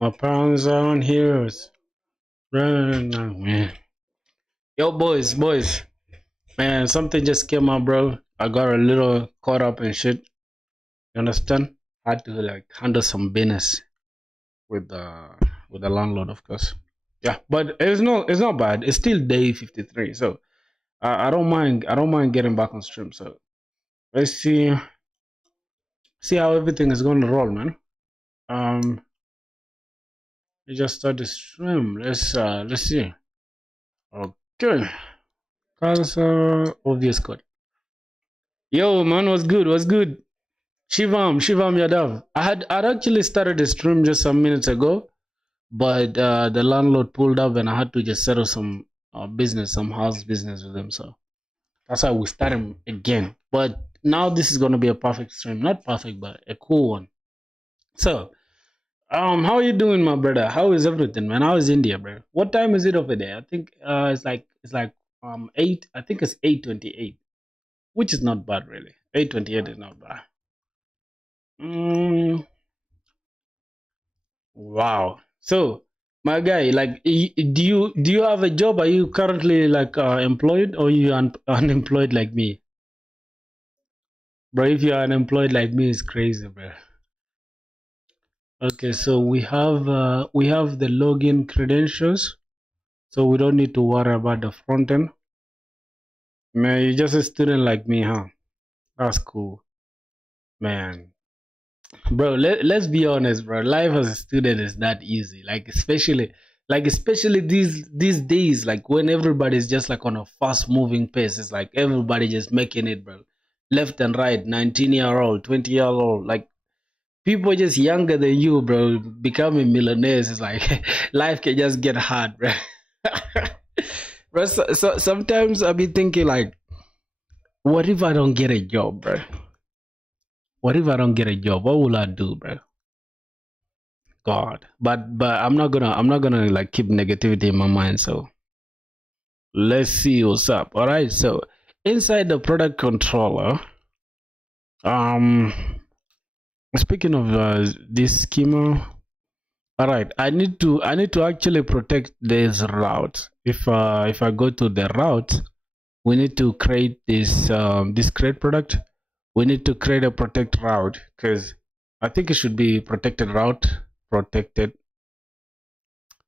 My parents are on heroes. Running now, man. Yo, boys. Man, something just came out, bro. I got a little caught up in shit. You understand? I had to like handle some business with the landlord, of course. Yeah, but it's not bad. It's still day 53, so I don't mind. I don't mind getting back on stream. So let's see how everything is going to roll, man. Um, we just start the stream. Let's see. Okay, cancel obvious code. Yo, man, what's good? What's good? Shivam Yadav. I'd actually started the stream just some minutes ago, but the landlord pulled up and I had to just settle some business, some house business with him. So that's why we started again. But now this is gonna be a perfect stream. Not perfect, but a cool one. So, how are you doing, my brother? How is everything, man? How is India, bro? What time is it over there? I think it's like 8. I think it's 8:28, which is not bad really. 8:28 is not bad. Mm, wow. So, my guy, like, do you have a job? Are you currently like employed or you unemployed like me, bro? If you're unemployed like me, it's crazy, bro. Okay, so we have the login credentials, so we don't need to worry about the front end. Man, you're just a student like me, huh? That's cool, man. Bro, let's be honest, bro. Life as a student is not easy. Like especially these days, like when everybody's just like on a fast moving pace. It's like everybody just making it, bro. Left and right, 19-year-old, 20-year-old, like people just younger than you, bro, becoming millionaires. It's like life can just get hard, bro. Bro, so sometimes I be thinking like, what if I don't get a job, bro? What if I don't get a job? What will I do, bro? God. But I'm not gonna like keep negativity in my mind. So let's see what's up. All right. So inside the product controller, um, speaking of this schema, all right. I need to actually protect this route. If I go to the route, we need to create this create product. We need to create a protect route because I think it should be protected route, protected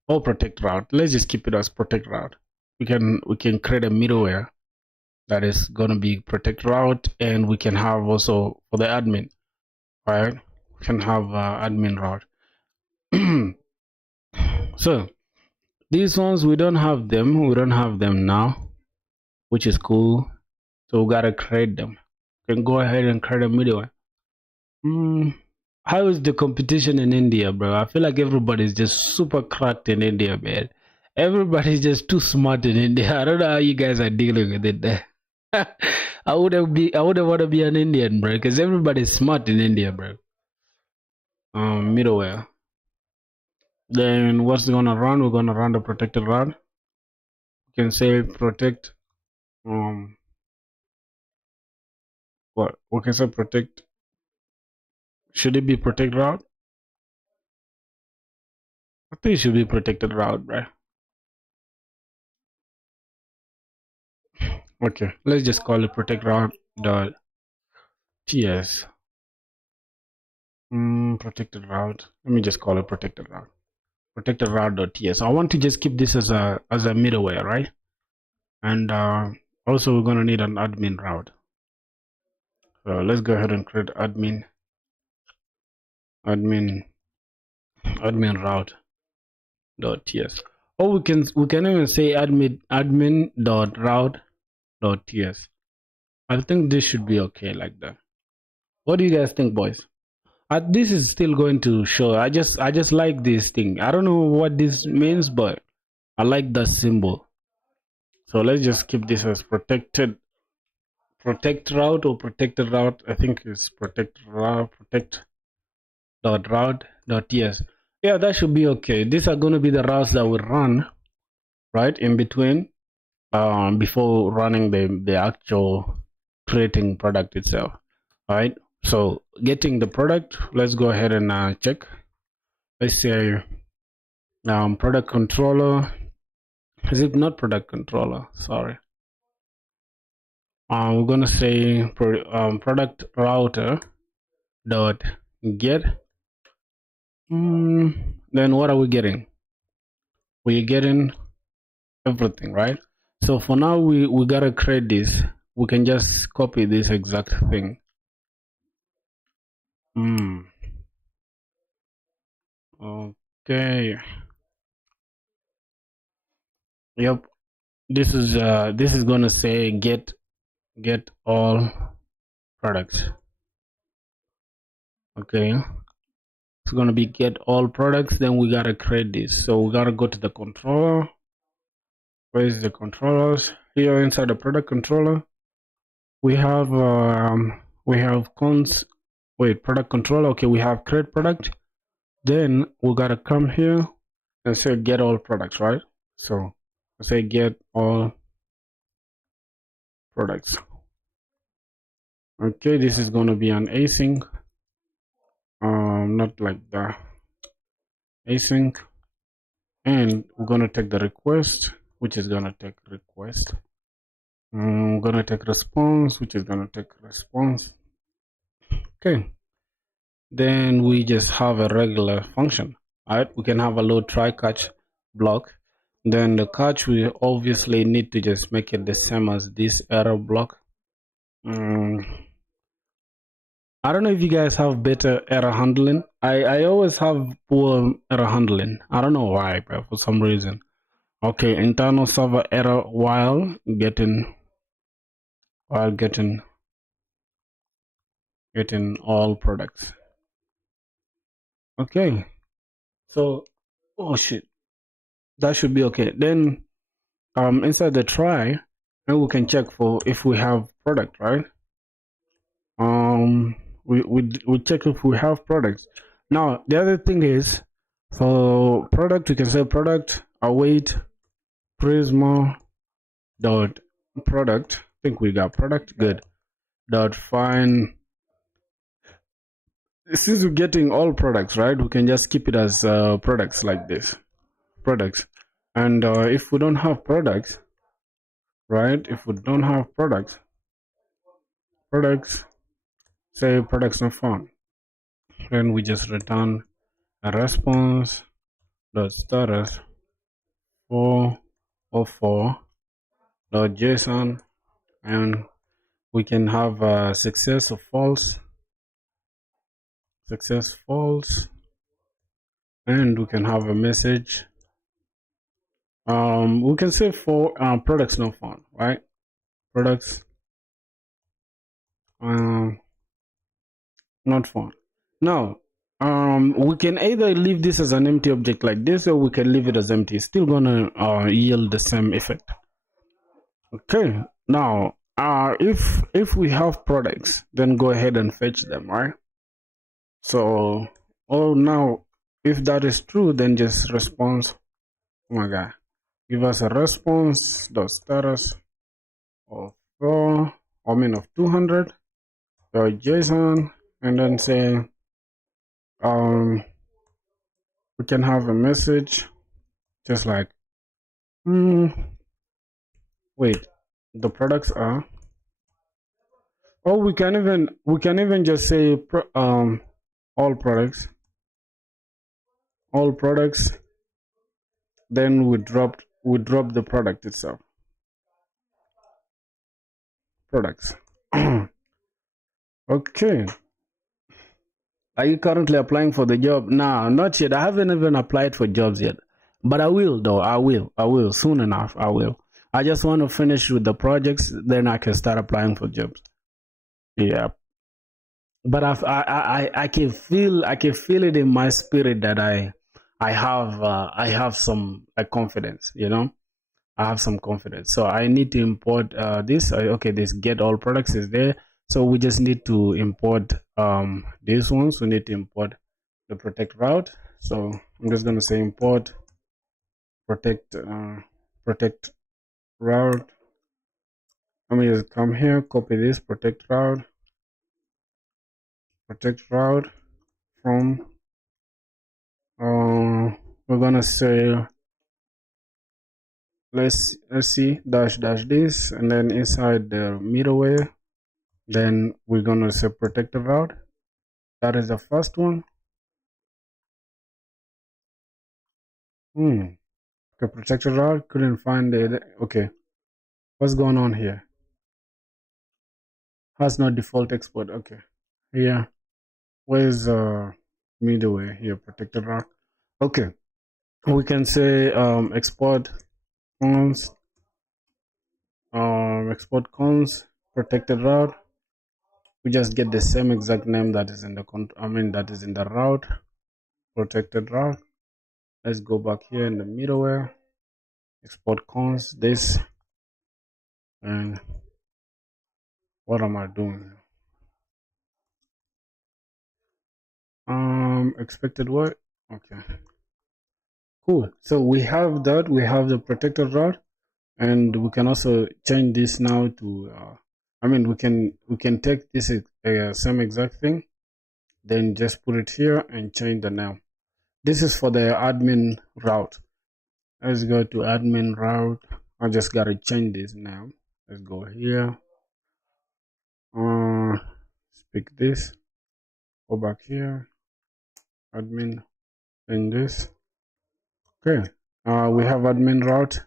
protect route. Let's just keep it as protect route. We can create a middleware that is gonna be protect route, and we can have also for the admin, right? We can have admin route. So these ones we don't have them. We don't have them now, which is cool. So we gotta create them. We can go ahead and create a middleware. Mm, how is the competition in India, bro? I feel like everybody's just super cracked in India, man. Everybody's just too smart in India. I don't know how you guys are dealing with it there. I wouldn't want to be an Indian, bro, because everybody's smart in India, bro. Middleware. Then what's gonna run? We're gonna run the protected route. You can say protect. Um, what? We can say protect. Should it be protect route? I think it should be protected route, bro. Okay, let's just call it protect route dot ts. Protected route. Let me just call it protected route. Protected route dot ts. I want to just keep this as a middleware, right? And also we're gonna need an admin route. So let's go ahead and create admin route dot ts. Or we can even say admin dot route dot ts. I think this should be okay like that. What do you guys think, boys? This is still going to show. I just like this thing. I don't know what this means, but I like that symbol. So let's just keep this as protect route or protected route. I think it's protect route dot ts. Yeah, that should be okay. These are going to be the routes that we run right in between before running the actual creating product itself. All right. So getting the product, let's go ahead and check. Let's say Product controller. Is it not product controller? Sorry. We're gonna say product router dot get. Then what are we getting? We're getting everything, right? So for now, we gotta create this. We can just copy this exact thing. Okay. Yep. This is gonna say get all products. Okay. It's gonna be get all products. Then we gotta create this. So we gotta go to the controller. Where is the controllers? Here inside the product controller, we have product controller. Okay, we have create product. Then we gotta come here and say get all products, right? So say get all products. Okay, this is gonna be an async. Not like the async, and we're gonna take the request, which is gonna take request. We're gonna take response, which is gonna take response. Okay, then we just have a regular function. Right, we can have a load try catch block. Then the catch, we obviously need to just make it the same as this error block. I don't know if you guys have better error handling. I always have poor error handling. I don't know why, but for some reason. Okay, internal server error while getting all products. Okay, so oh shit, that should be okay. Then inside the try, then we can check for if we have product, right? We check if we have products. Now the other thing is for product, we can say product await prisma dot product. I think we got product. Good. Dot find. Since we're getting all products, right? We can just keep it as products like this. Products. And if we don't have products, right? If we don't have products, say products not found, then we just return a response dot status 404 dot json, and we can have success or false, and we can have a message. We can say for products not found, right? Products not found. Now we can either leave this as an empty object like this, or we can leave it as empty. It's still gonna yield the same effect. Okay, now if we have products, then go ahead and fetch them, right? So now if that is true, then just response, oh my god, give us a response dot status of of 200 dot json, and then say we can have a message just like wait, the products are, or we can even just say all products, then we drop the product itself, products. Okay, are you currently applying for the job? No, not yet. I haven't even applied for jobs yet, but I will though. I will soon enough. I just want to finish with the projects, then I can start applying for jobs. Yeah, but I can feel it in my spirit that I have some confidence, I have some confidence. So I need to import this. Okay, this get all products is there. So we just need to import these ones. We need to import the protect route. So I'm just gonna say import protect route. Let me just come here, copy this protect route from we're gonna say let's see dash this, and then inside the middleware, then we're gonna say protected route. That is the first one. Okay, protected route, couldn't find it. Okay, what's going on here? Has no default export. Okay, yeah, where's middleware here? Protected route. Okay, we can say export cons, protected route. We just get the same exact name that is in the that is in the route, protected route. Let's go back here in the middleware, export cons this, and what am I doing? Expected what? Okay, cool. So we have that. We have the protected route, and we can also change this now to. We can take this same exact thing, then just put it here and change the name. This is for the admin route. Let's go to admin route. I just gotta change this now. Let's go here. Speak this. Go back here. Admin. Change this. Okay. We have admin route.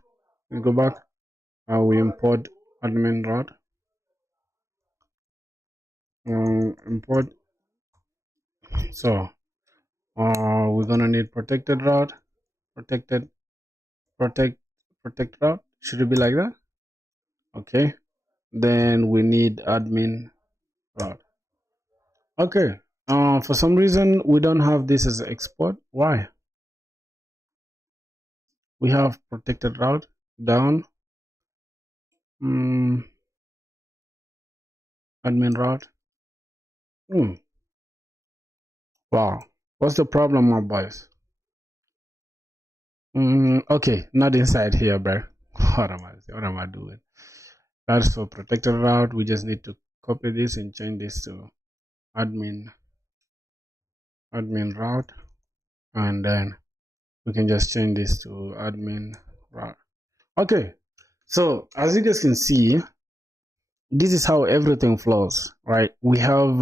Let's go back. We import admin route. Import. So we're gonna need protected route. Protect route. Should it be like that? Okay. Then we need admin route. Okay. For some reason we don't have this as export. Why? We have protected route down. Admin route. Wow. What's the problem, my boys? Okay, not inside here, bro. What am I doing? That's for protected route. We just need to copy this and change this to admin route, and then we can just change this to admin route. Okay, so as you guys can see, this is how everything flows, right? We have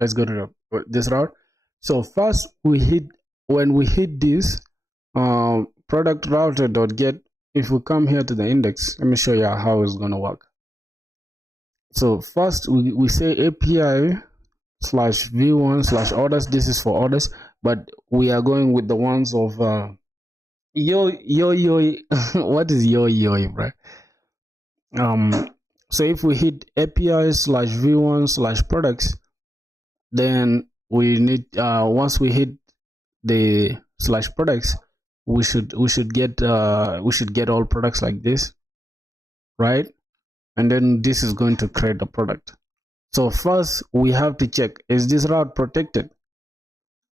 let's go to this route. So first when we hit this product router.get, if we come here to the index, let me show you how it's going to work. So first we say API / v1 / orders. This is for orders, but we are going with the ones of yo what is yo bro? So if we hit API / v1 / products, then we need once we hit the / products, we should get all products like this, right? And then this is going to create the product. So first we have to check, is this route protected?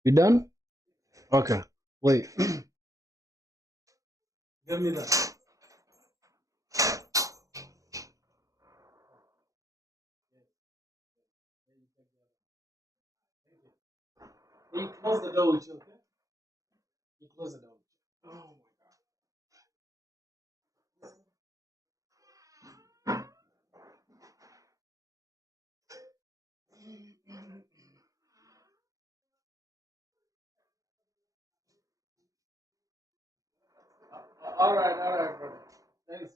You done? Okay, wait. Give me that. You close the door with you, okay? You close the door. Oh my god. All right, brother. Thanks.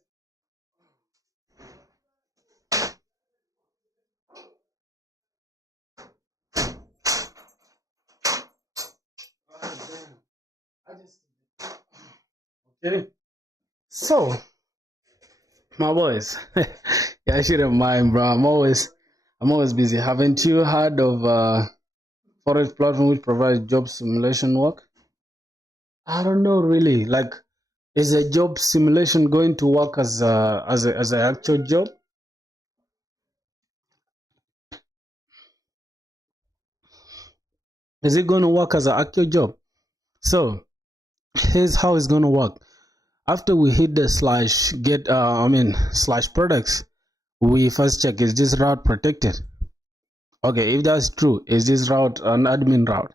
Okay. So, my boys, yeah, I shouldn't mind, bro. I'm always busy. Haven't you heard of Forex platform which provides job simulation work? I don't know really. Like, is a job simulation going to work as an actual job? Is it going to work as an actual job? So here's how it's going to work. After we hit the / products, we first check, is this route protected? Okay, if that's true, is this route an admin route?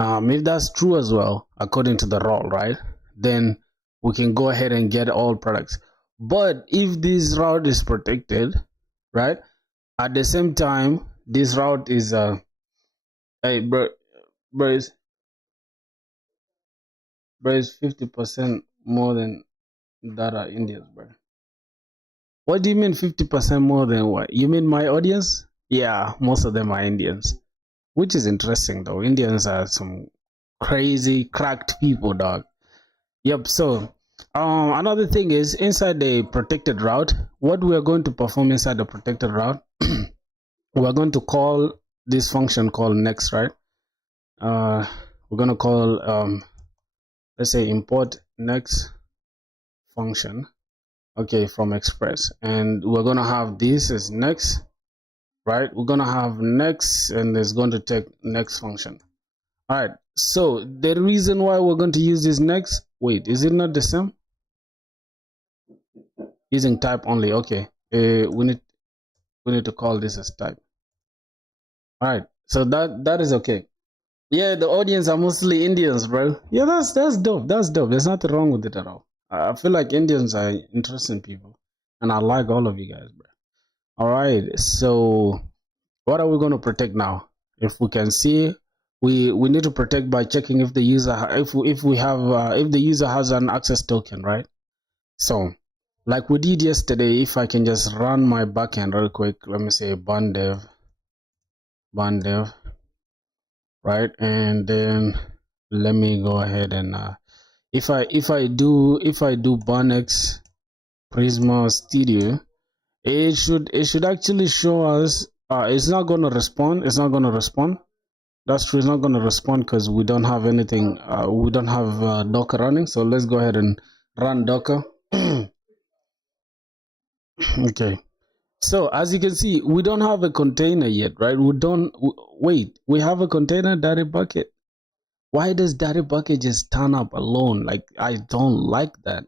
If that's true as well, according to the role, right, then we can go ahead and get all products. But if this route is protected, right, at the same time, this route is hey, bro is 50% more than that are Indians, bro. What do you mean 50% more than what? You mean my audience? Yeah, most of them are Indians, which is interesting though. Indians are some crazy cracked people, dog. Yep. So, another thing is inside the protected route, what we are going to perform inside the protected route, we are going to call this function called next, right? We're going to call, let's say, import next function, okay, from Express, and we're going to have this as next, right? We're going to have next, and it's going to take next function. All right. So the reason why we're going to use this next, wait, is it not the same? Using type only, okay. We need to call this as type. All right, so that is okay. Yeah, the audience are mostly Indians, bro. Yeah, that's dope. That's dope. There's nothing wrong with it at all. I feel like Indians are interesting people, and I like all of you guys, bro. All right, so what are we going to protect now? If we can see, we need to protect by checking if the user if we have if the user has an access token, right? So, like we did yesterday, if I can just run my backend real quick, let me say bandev, right? And then let me go ahead and if I do Banex Prisma Studio, it should actually show us. It's not gonna respond. It's not gonna respond. That's true. It's not gonna respond because we don't have anything. We don't have Docker running. So let's go ahead and run Docker. Okay. So as you can see, we don't have a container yet, right? Wait, we have a container Daddy bucket. Why does Daddy bucket just turn up alone? Like, I don't like that.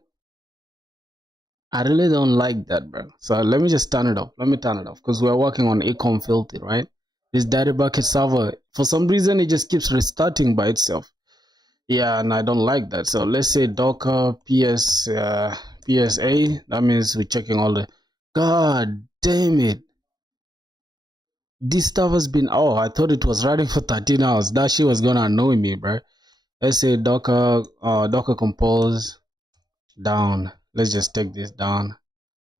I really don't like that, bro. So let me just turn it off. Let me turn it off because we're working on Ecom Filthy, right? This Daddy bucket server, for some reason, it just keeps restarting by itself. Yeah, and I don't like that. So let's say Docker PSA. That means we're checking all the. God damn it! This stuff has been. Oh, I thought it was running for 13 hours. That shit was gonna annoy me, bro. Let's say Docker compose down. Let's just take this down.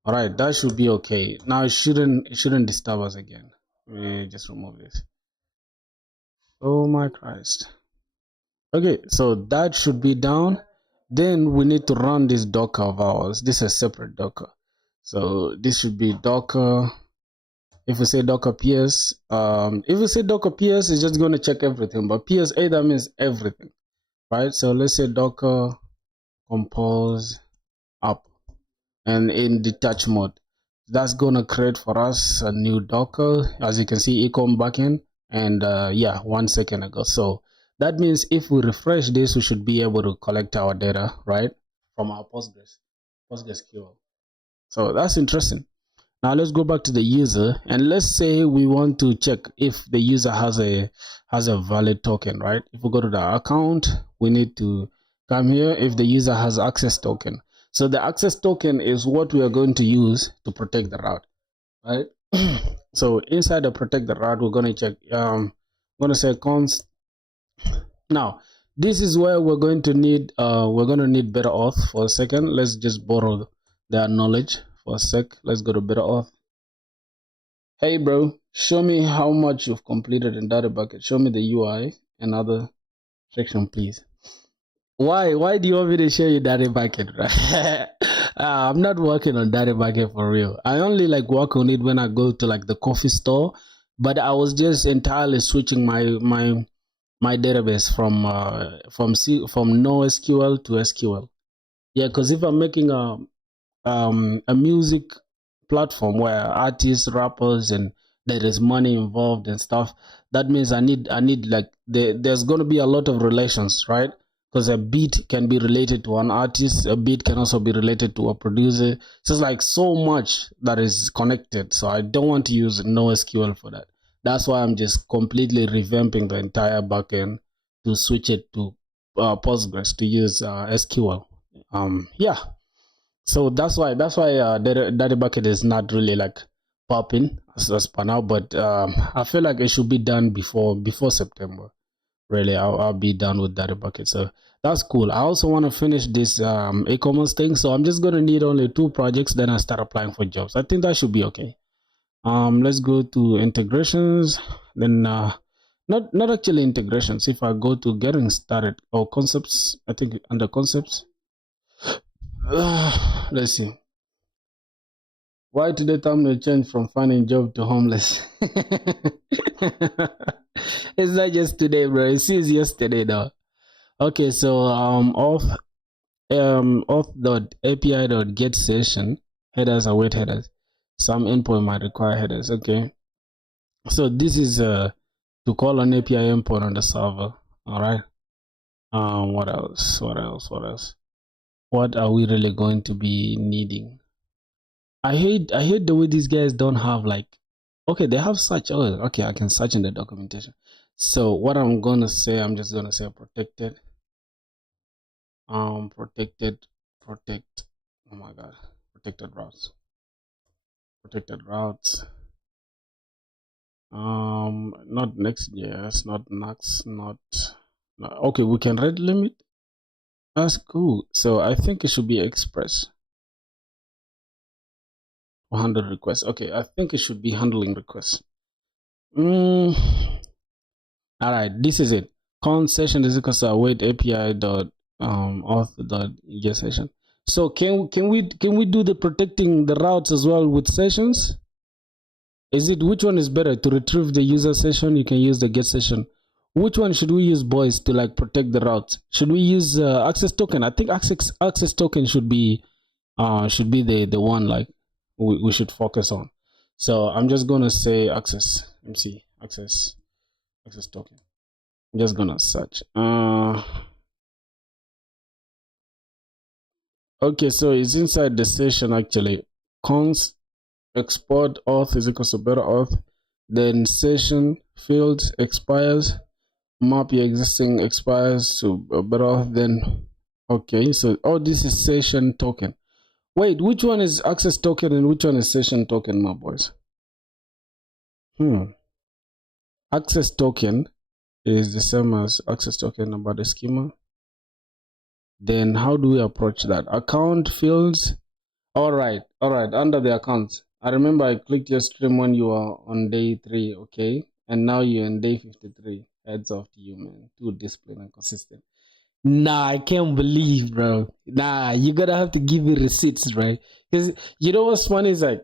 All right, that should be okay. Now it shouldn't disturb us again. We just remove this. Oh my Christ. Okay, so that should be down. Then we need to run this Docker of ours. This is a separate Docker. So this should be Docker. If we say Docker PS, if we say Docker PS, it's just going to check everything. But PSA, that means everything, right? So let's say Docker compose up, and in detach mode, that's going to create for us a new Docker. As you can see, ecom backend, and yeah, 1 second ago. So that means if we refresh this, we should be able to collect our data, right, from our PostgreSQL. So that's interesting. Now let's go back to the user, and let's say we want to check if the user has a valid token, right? If we go to the account, we need to come here if the user has access token. So the access token is what we are going to use to protect the route, right? So inside the protect the route, we're going to check. I'm going to say const. Now this is where we're going to need better auth for a second. Let's just borrow their knowledge for a sec. Let's go to better auth. Hey bro, show me how much you've completed in Data Bucket. Show me the UI and other section, please. Why do you want me to show you Data Bucket, right? I'm not working on Data Bucket for real. I only like work on it when I go to like the coffee store. But I was just entirely switching my database from NoSQL to SQL. Yeah, because if I'm making a music platform where artists, rappers, and there is money involved and stuff, that means I need like there's going to be a lot of relations, right? Because a beat can be related to an artist, a beat can also be related to a producer. So it's like so much that is connected. So I don't want to use NoSQL for that. That's why I'm just completely revamping the entire backend to switch it to Postgres to use SQL. Yeah, so that's why Daddy Bucket is not really like popping as per now, but I feel like it should be done before September. Really, I'll be done with Daddy Bucket. So that's cool. I also want to finish this e-commerce thing, so I'm just gonna need only 2 projects. Then I start applying for jobs. I think that should be okay. Let's go to integrations. Then not actually integrations. If I go to getting started or concepts, I think under concepts. Let's see. Why today thumbnail change from finding job to homeless? It's not just today, bro. It's since yesterday, though. Okay, so auth.api.get session headers await headers. Some endpoint might require headers. Okay, so this is to call an API endpoint on the server. All right. What else? What else? What else? What are we really going to be needing? I hate the way these guys don't have like, okay, they have such. Oh, okay, I can search in the documentation. So what I'm gonna say, I'm just gonna say protected. Protect. Oh my god, protected routes. Protected routes. Not Next.js, not Nux, not. Okay, we can read limit. That's cool. So I think it should be Express. 100 requests. Okay, I think it should be handling requests. All right, this is it. Con session is equal to await API dot auth dot get session. So can we do the protecting the routes as well with sessions? Is it which one is better to retrieve the user session? You can use the get session. Which one should we use, boys, to like protect the routes? Should we use access token? I think access token should be the one like we should focus on. So I'm just gonna say access. Let me see access token. I'm just gonna search. Okay, so it's inside the session actually. Cons export auth is equal to better auth. Then session fields expires. Map your existing expires to better auth. Then okay, so this is session token. Wait, which one is access token and which one is session token, my boys? Access token is the same as access token about the schema. Then how do we approach that? Account fields. All right, under the accounts. I remember I clicked your stream when you were on day 3, okay? And now you're on day 53. Heads off to you, man. Too disciplined and consistent. Nah, I can't believe, bro. Nah, you gotta have to give me receipts, right? Because you know what's funny is like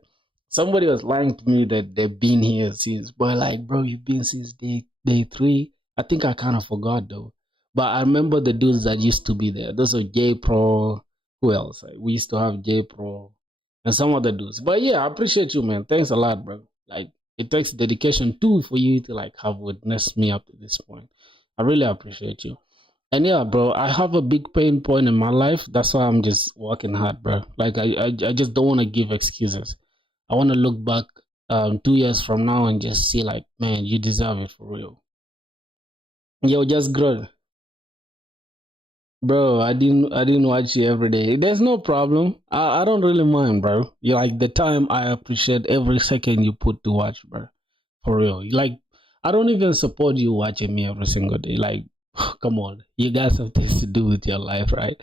somebody was lying to me that they've been here since, but like, bro, you've been since day 3. I think I kind of forgot though. But I remember the dudes that used to be there. Those are J Pro. Who else? Like, we used to have J Pro and some other dudes. But yeah, I appreciate you, man. Thanks a lot, bro. Like, it takes dedication too for you to like have witnessed me up to this point. I really appreciate you. And yeah, bro, I have a big pain point in my life. That's why I'm just working hard, bro. Like, I just don't want to give excuses. I want to look back 2 years from now and just see like, man, you deserve it for real. Yo, just grow. Bro, I didn't watch you every day. There's no problem. I don't really mind, bro. You like the time. I appreciate every second you put to watch, bro. For real. Like, I don't even support you watching me every single day. Like, come on, you got some things to do with your life, right?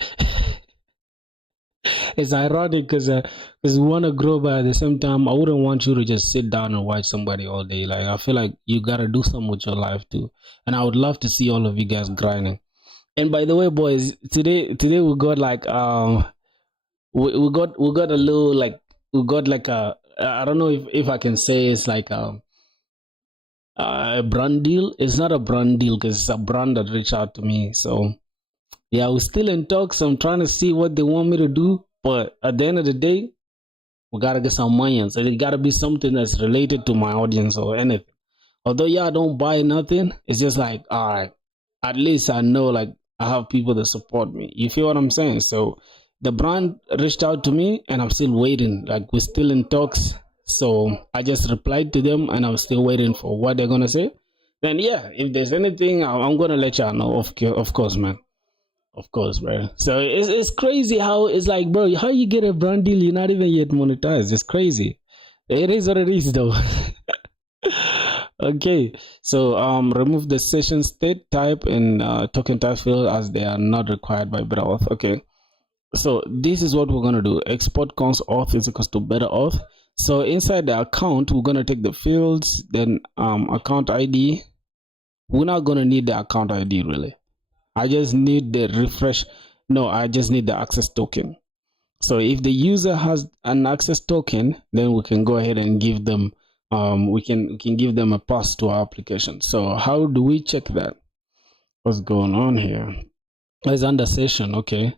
It's ironic because we want to grow, but at the same time, I wouldn't want you to just sit down and watch somebody all day. Like, I feel like you gotta do something with your life too, and I would love to see all of you guys grinding. And by the way, boys, today we got like we got a little like we got like I don't know if I can say it's like a brand deal. It's not a brand deal because it's a brand that reached out to me. So yeah, we're still in talks. I'm trying to see what they want me to do, but at the end of the day, we gotta get some money, so it gotta be something that's related to my audience or anything. Although y'all don't buy nothing, it's just like, all right, at least I know like I have people that support me. You feel what I'm saying? So the brand reached out to me and I'm still waiting. Like, we're still in talks. So I just replied to them and I'm still waiting for what they're gonna say. Then yeah, if there's anything, I'm gonna let y'all know. Of course, man. Of course, bro. So it's crazy how it's like, bro, how you get a brand deal, you're not even yet monetized. It's crazy. It is what it is, though. Okay, so remove the session state type and token type field as they are not required by better auth. Okay, so this is what we're gonna do. Export const auth is equals to better auth. So inside the account, we're gonna take the fields, then account ID. We're not gonna need the account ID really. I just need the refresh. No, I just need the access token. So if the user has an access token, then we can go ahead and give them we can give them a pass to our application. So how do we check that? What's going on here? It's under session. Okay,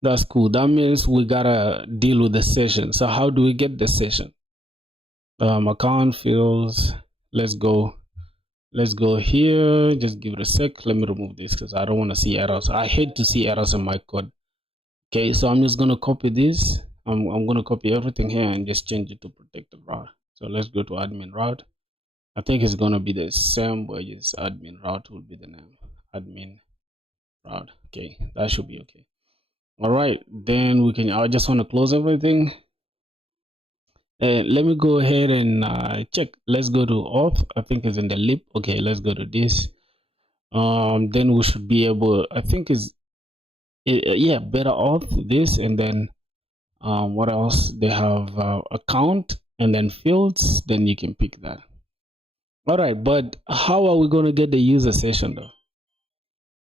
that's cool. That means we gotta deal with the session. So how do we get the session? Account fields. Let's go. Let's go here. Just give it a sec. Let me remove this because I don't want to see errors. I hate to see errors in my code. Okay, so I'm just gonna copy this. I'm gonna copy everything here and just change it to protected route. So let's go to admin route. I think it's gonna be the same, but just admin route will be the name. Admin route. Okay, that should be okay. All right, then we can. I just want to close everything. Let me go ahead and check. Let's go to auth. I think it's in the lib. Okay, let's go to this. Then we should be able. I think is yeah, better auth this, and then what else? They have account and then fields. Then you can pick that. All right, but how are we gonna get the user session though?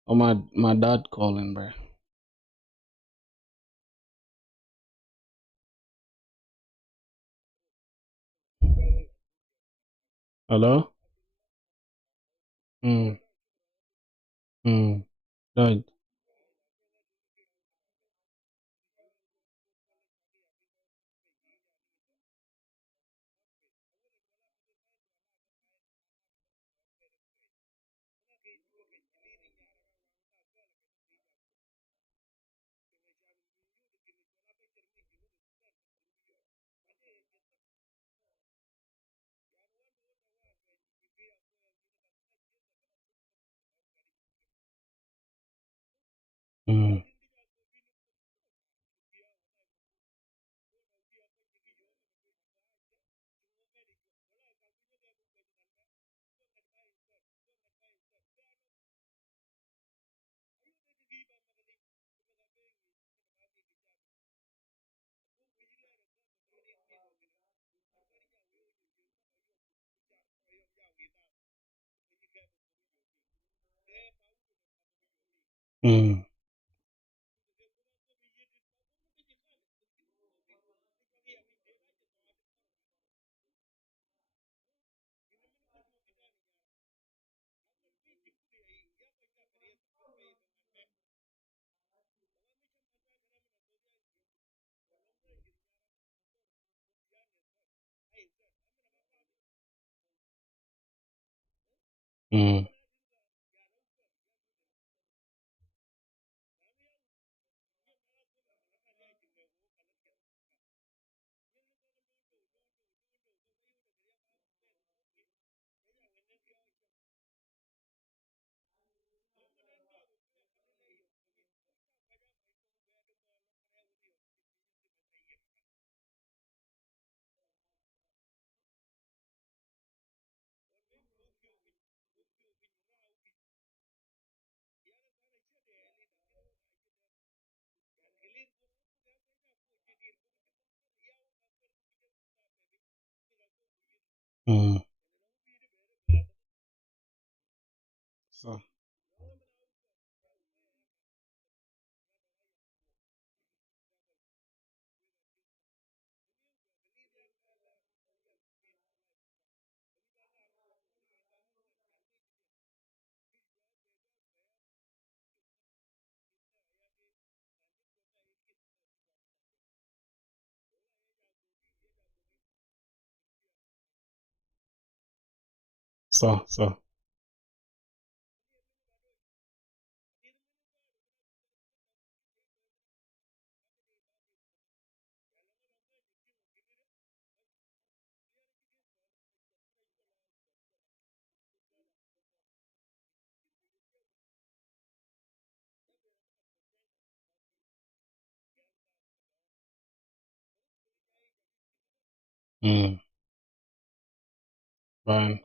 Oh, my dad calling, bro. Hello. Mm, mm, right. Mm, mm, mm, mm. So, so. Mm. Fine.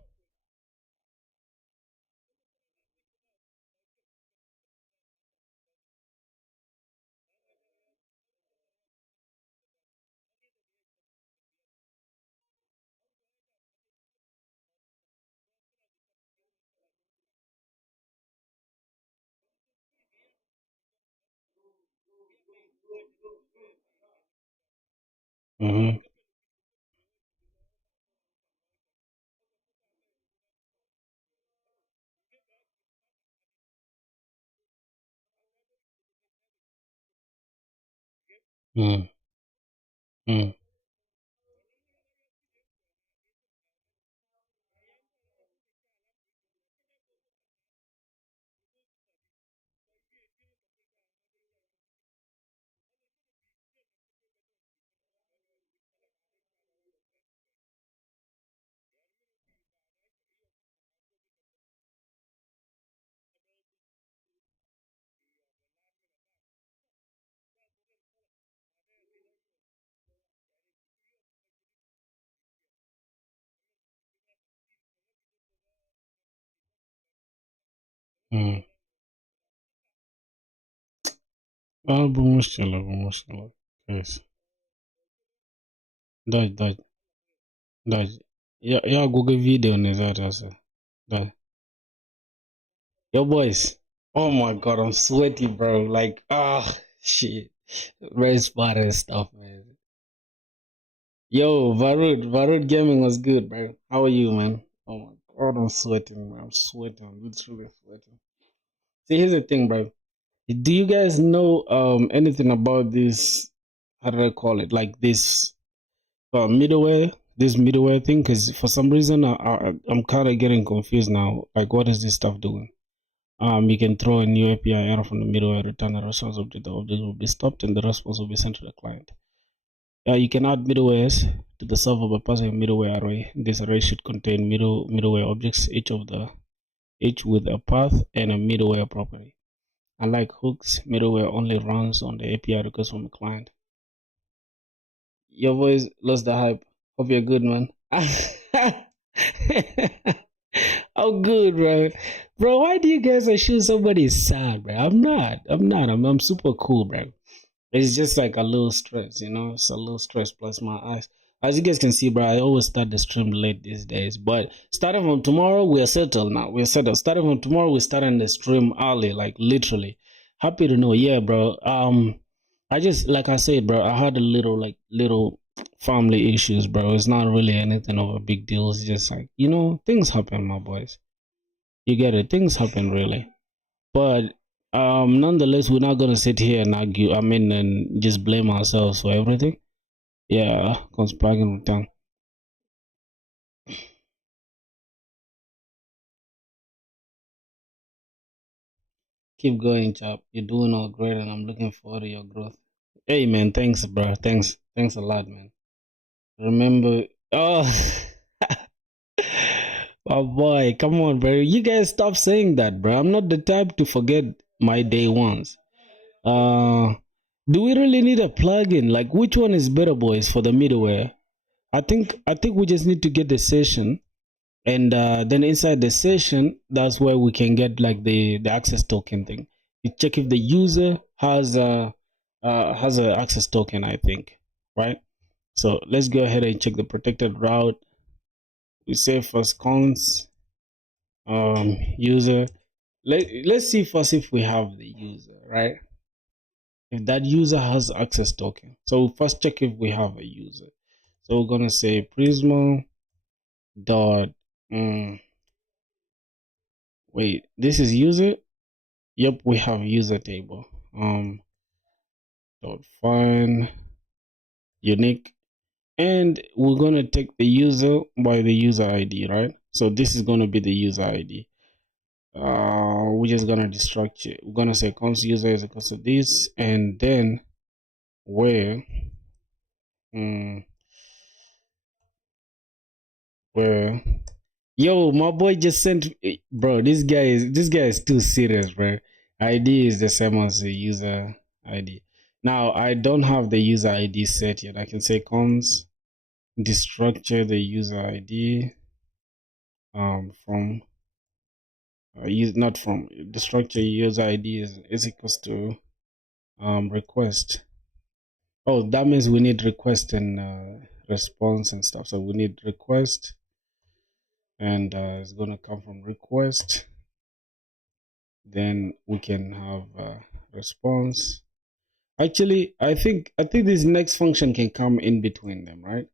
Mm-hmm. Mm. Mm. Mm. Bu mushkila. Yes. Daj. Ya Google video ne zata sa. Daj. Yo boys. Oh my god, I'm sweaty, bro. Like, shit. Very smart and stuff, man. Yo, Varud Gaming was good, bro. How are you, man? Oh my god, I'm sweating, bro. I'm sweating. I'm literally sweating. See, here's the thing, bro. Do you guys know anything about this? How do I call it? Like this middleware, this middleware thing? Because for some reason, I'm kind of getting confused now. Like, what is this stuff doing? You can throw a new API error from the middleware, return a response object. The object will be stopped, and the response will be sent to the client. You can add middlewares to the server by passing a middleware array. This array should contain middleware objects, each with a path and a middleware property. Unlike hooks, middleware only runs on the API request from the client. Your voice lost the hype. Hope you're good, man. Oh, good, bro. Bro, why do you guys assume somebody is sad, bro? I'm not. I'm super cool, bro. It's just like a little stress, you know. It's a little stress plus my eyes. As you guys can see, bro, I always start the stream late these days. But starting from tomorrow, we are settled now. We're settled. Starting from tomorrow, we're starting the stream early, like literally. Happy to know, yeah, bro. I just like I said, bro. I had a little family issues, bro. It's not really anything of a big deal. It's just like things happen, my boys. You get it? Things happen, really. But nonetheless, we're not gonna sit here and argue. I mean, and just blame ourselves for everything. Yeah, conspiring return. Keep going, chap. You're doing all great, and I'm looking forward to your growth. Hey, man. Thanks, bro. Thanks a lot, man. Remember, oh boy, come on, bro. You guys stop saying that, bro. I'm not the type to forget my day ones. Uh, do we really need a plugin? Like, which one is better, boys, for the middleware? I think we just need to get the session, and then inside the session, that's where we can get like the access token thing. You check if the user has a access token, I think, right? So let's go ahead and check the protected route. We say first cons user. Let's see first if we have the user, right? If that user has access token. So first check if we have a user. So we're gonna say Prisma dot wait, this is user. Yep, we have user table. Dot find unique, and we're gonna take the user by the user ID, right? So this is gonna be the user ID. We're just gonna destruct it. We're gonna say const user is equal to this, and then where um, where yo, my boy just sent, bro. This guy is too serious, bro. ID is the same as the user ID. Now I don't have the user ID set yet. I can say cons destructure the user ID from not from the structure user ID is equals to request. Oh, that means we need request and response and stuff. So we need request, and it's gonna come from request. Then we can have response. Actually, I think this next function can come in between them, right?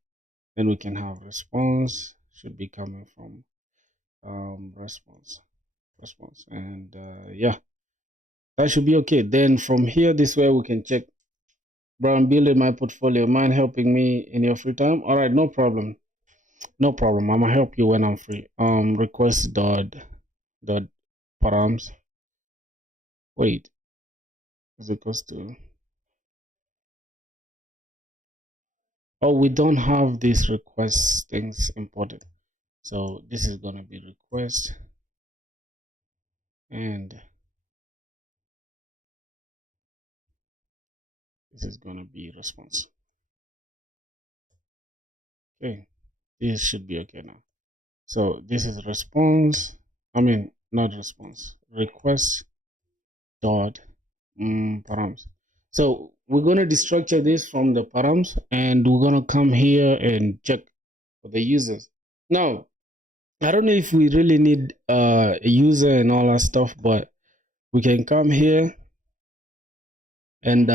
Then we can have response should be coming from response, and yeah, that should be okay. Then from here, this way we can check. Bro, I'm building my portfolio. Mind helping me in your free time? All right, no problem. No problem. I'm gonna help you when I'm free. Request dot params. Wait, is it equals to? Oh, we don't have these request things imported. So this is gonna be request, and this is gonna be response. Okay, this should be okay now. So this is response. I mean, not response. Request dot params. So we're gonna destructure this from the params, and we're gonna come here and check for the users. Now, I don't know if we really need a user and all that stuff, but we can come here and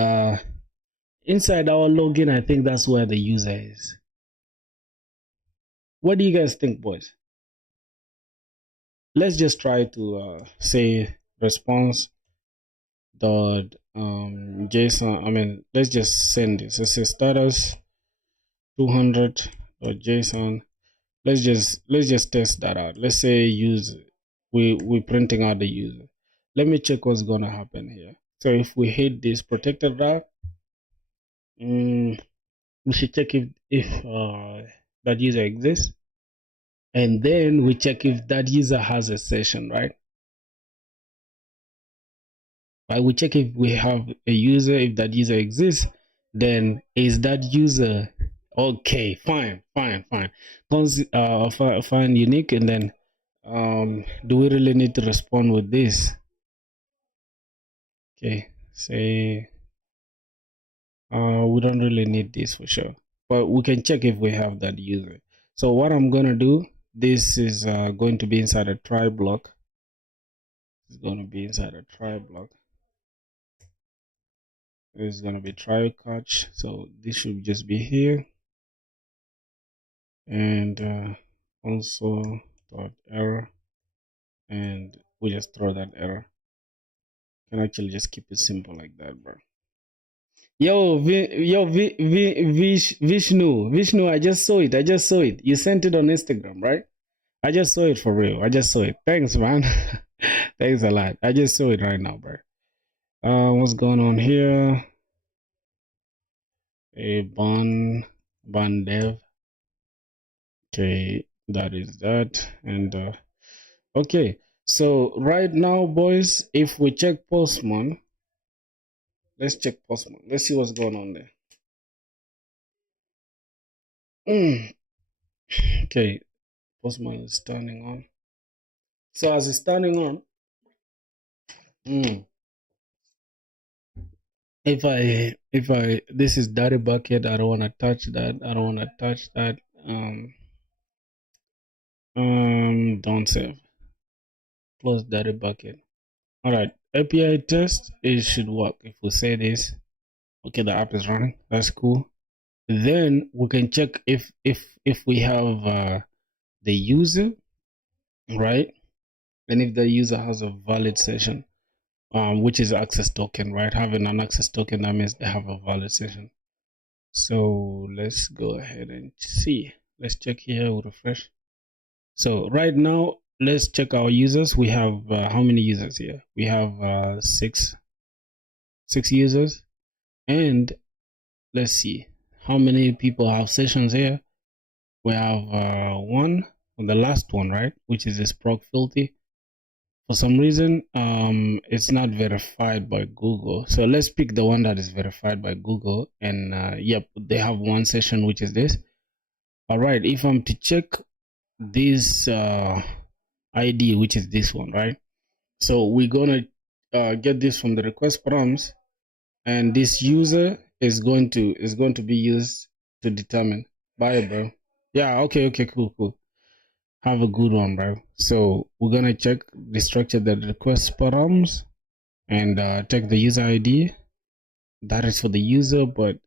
inside our login, I think that's where the user is. What do you guys think, boys? Let's just try to say response dot JSON. I mean, let's just send this. Let's say status 200 dot JSON. Let's just test that out. Let's say user. We printing out the user. Let me check what's gonna happen here. So if we hit this protected route, we should check if that user exists, and then we check if that user has a session, right? We check if we have a user. If that user exists, then is that user okay? Fine. Find unique, and then do we really need to respond with this? Okay, say we don't really need this for sure, but we can check if we have that user. So what I'm gonna do, this is going to be inside a try block. It's gonna be inside a try block. It's gonna be try catch. So this should just be here, and also dot error, and we just throw that error. Can actually just keep it simple like that, bro. Vishnu, I just saw it. You sent it on Instagram, right? I just saw it for real. I just saw it. Thanks, man. Thanks a lot. I just saw it right now, bro. What's going on here? A bun dev. Okay, that is that. And okay, so right now, boys, if we check Postman, let's check Postman. Let's see what's going on there. Okay, Postman is turning on. So as it's turning on, if I this is dirty bucket, I don't want to touch that. Don't save. Close dirty bucket. All right, API test, it should work. If we say this, okay, the app is running. That's cool. Then we can check if we have the user, right? And if the user has a valid session, which is access token, right? Having an access token, that means they have a valid session. So let's go ahead and see. Let's check here. We'll refresh. So right now, let's check our users. We have how many users here? We have six users, and let's see how many people have sessions here. We have one, the last one, right? Which is this proc filthy. For some reason, it's not verified by Google. So let's pick the one that is verified by Google. And yep, they have one session, which is this. All right, if I'm to check this ID, which is this one, right? So we're gonna get this from the request params, and this user is going to be used to determine. Bye, bro. Yeah. Okay. Okay. Cool. Cool. Have a good one, bro. So we're gonna check the structure that request params and take the user ID. That is for the user, but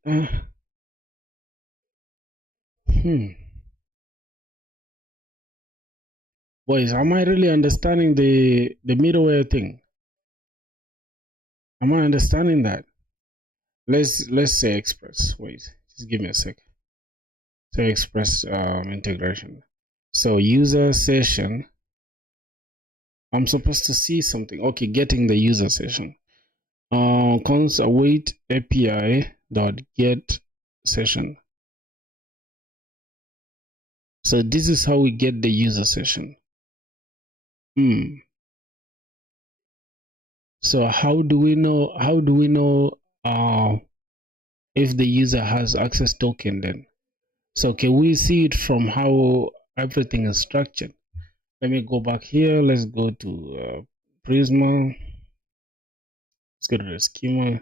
boys, am I really understanding the middleware thing? Am I understanding that? Let's say express. Wait, just give me a sec. Say express integration. So user session. I'm supposed to see something. Okay, getting the user session. Const await API dot get session. So this is how we get the user session. So how do we know? If the user has access token then? So can we see it from how everything is structured? Let me go back here. Let's go to Prisma. Let's go to the schema.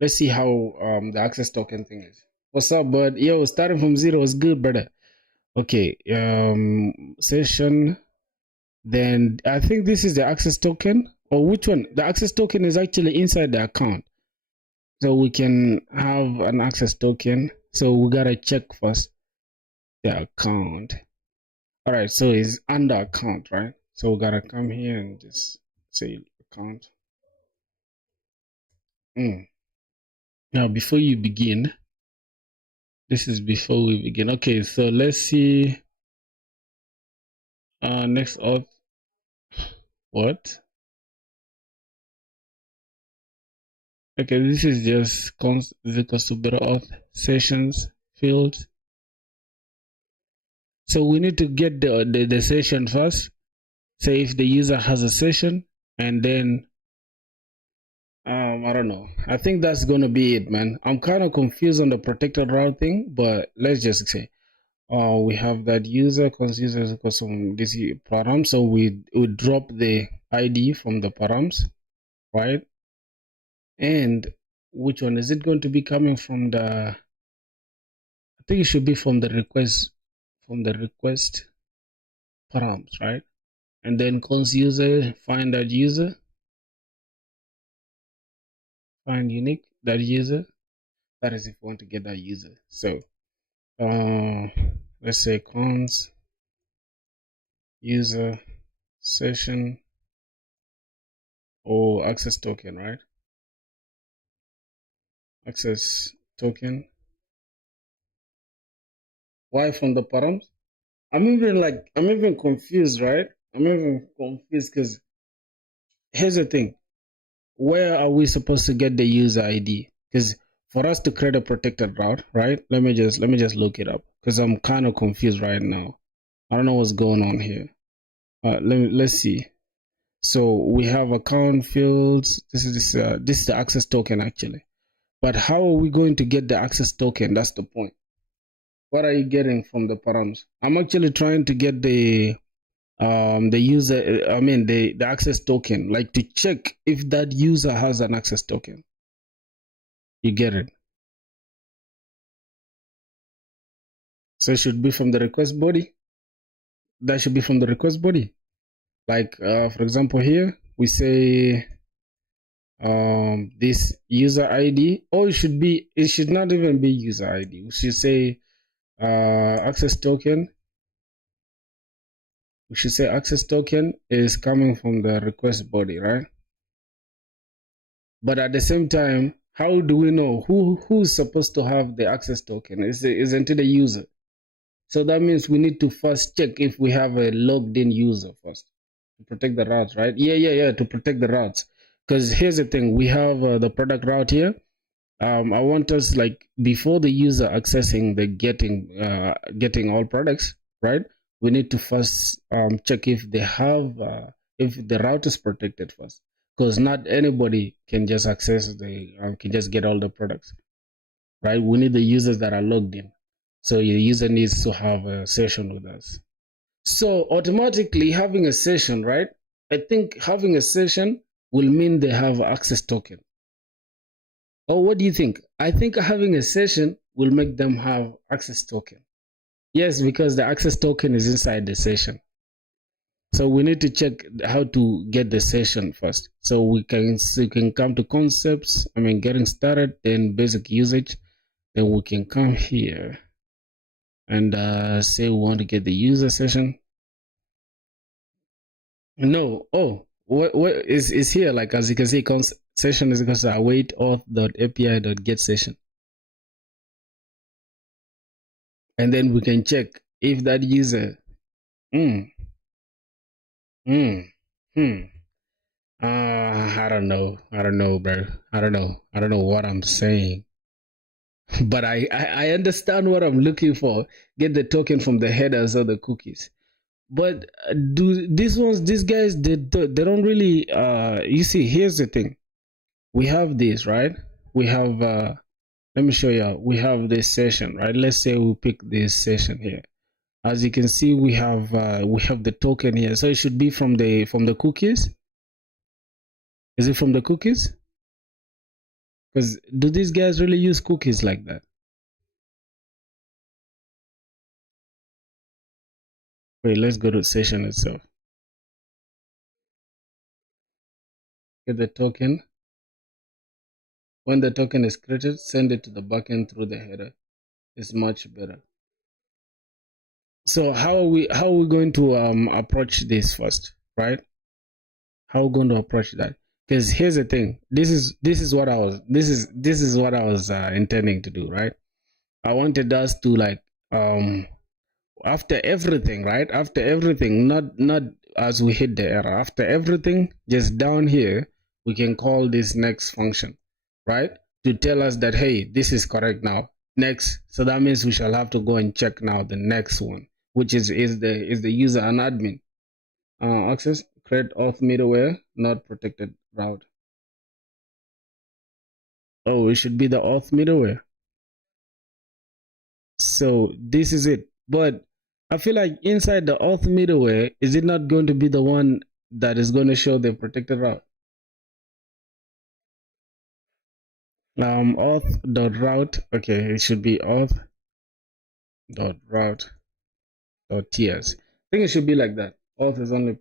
Let's see how the access token thing is. What's up, bud? Yo, starting from zero is good, brother. Okay, session. Then I think this is the access token. Or which one? The access token is actually inside the account. So we can have an access token. So we gotta check first the account. All right, so it's under account, right? So we gotta come here and just say account. Now, before you begin, this is before we begin. Okay, so let's see. Next auth. What? Okay, this is just const equals to auth sessions fields. So we need to get the session first. Say if the user has a session, and then I don't know. I think that's gonna be it, man. I'm kind of confused on the protected route thing, but let's just say we have that user const user equals from this param. So we drop the ID from the params, right? And which one is it going to be coming from? The I think it should be from the request params, right? And then const user, find that user, find unique that user. That is if you want to get that user. So let's say const user session or access token, right? Access token. Why from the params? I'm even confused, right? I'm even confused because here's the thing. Where are we supposed to get the user ID? Because for us to create a protected route, right? Let me just look it up because I'm kind of confused right now. I don't know what's going on here. Let's see. So we have account fields. This is the access token actually. But how are we going to get the access token? That's the point. What are you getting from the params? I'm actually trying to get the user, I mean the access token, like to check if that user has an access token. You get it? So it should be from the request body. That should be from the request body. Like for example here we say this user ID, or it should not even be user ID. We should say access token. We should say access token is coming from the request body, right? But at the same time, how do we know who's supposed to have the access token? Isn't it the user? So that means we need to first check if we have a logged in user first to protect the routes, right? Yeah, to protect the routes. Because here's the thing, we have the product route here. I want us, like, before the user accessing the getting all products, right? We need to first check if they have if the route is protected first, because not anybody can just access can just get all the products, right? We need the users that are logged in. So the user needs to have a session with us. So automatically having a session, right? I think having a session will mean they have access token. Or what do you think? I think having a session will make them have access token. Yes, because the access token is inside the session. So we need to check how to get the session first. So we can come to concepts, getting started, then basic usage. Then we can come here and say we want to get the user session. No, what is here? Like as you can see, session is equal to await auth.api.get session. And then we can check if that user I don't know, bro. I don't know what I'm saying. But I understand what I'm looking for. Get the token from the headers or the cookies. But do these guys, they don't really you see, here's the thing. We have this, right? We have let me show you. We have this session, right? Let's say we pick this session here. As you can see, we have the token here. So it should be from the cookies. Is it from the cookies? Because do these guys really use cookies like that? Wait, let's go to session itself. Get the token. When the token is created, send it to the backend through the header. It's much better. So how are we going to approach this first, right? How are we going to approach that? Because here's the thing. This is what I was intending to do, right? I wanted us to like after everything, right? After everything, not as we hit the error. After everything, just down here, we can call this next function, right? To tell us that, hey, this is correct now. Next. So that means we shall have to go and check now the next one, which is the user and admin. Access, create auth middleware, not protected route. Oh, it should be the auth middleware. So this is it. But I feel like inside the auth middleware, is it not going to be the one that is going to show the protected route? Auth.route. Okay, it should be auth.route.ts. I think it should be like that. Auth is only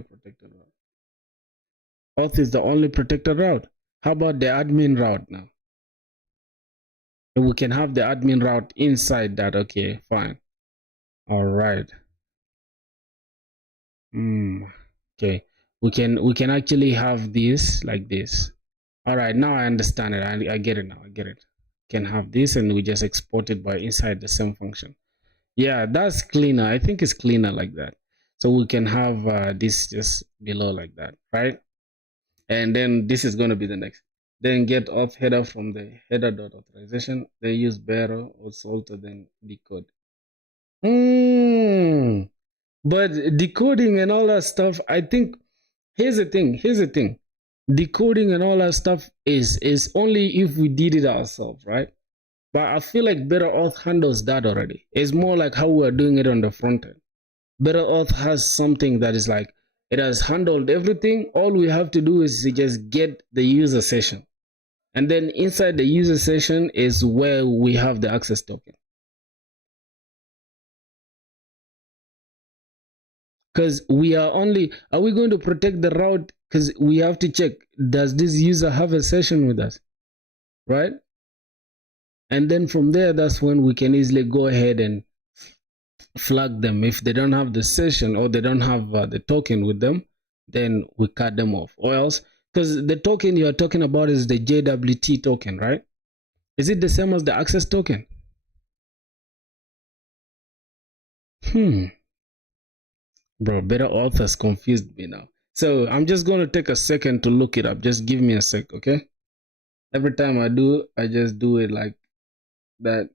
protected route. Auth is the only protected route. How about the admin route now? We can have the admin route inside that. Okay, fine. All right. Okay, we can actually have this like this. All right, now I understand it. I get it now. I get it. Can have this and we just export it by inside the same function. Yeah, that's cleaner. I think it's cleaner like that. So we can have this just below like that, right? And then this is going to be the next. Then get auth header from the header.authorization. They use bearer or salter, then decode. But decoding and all that stuff, I think, here's the thing. Decoding and all that stuff is only if we did it ourselves, right? But I feel like Better Auth handles that already. It's more like how we're doing it on the front end. Better Auth has something that is like, it has handled everything. All we have to do is to just get the user session. And then inside the user session is where we have the access token. Because are we going to protect the route? Because we have to check, does this user have a session with us, right? And then from there, that's when we can easily go ahead and flag them. If they don't have the session or they don't have the token with them, then we cut them off. Or else, because the token you're talking about is the JWT token, right? Is it the same as the access token? Bro, Better Auth has confused me now. So I'm just going to take a second to look it up. Just give me a sec, okay? Every time I do, I just do it like that.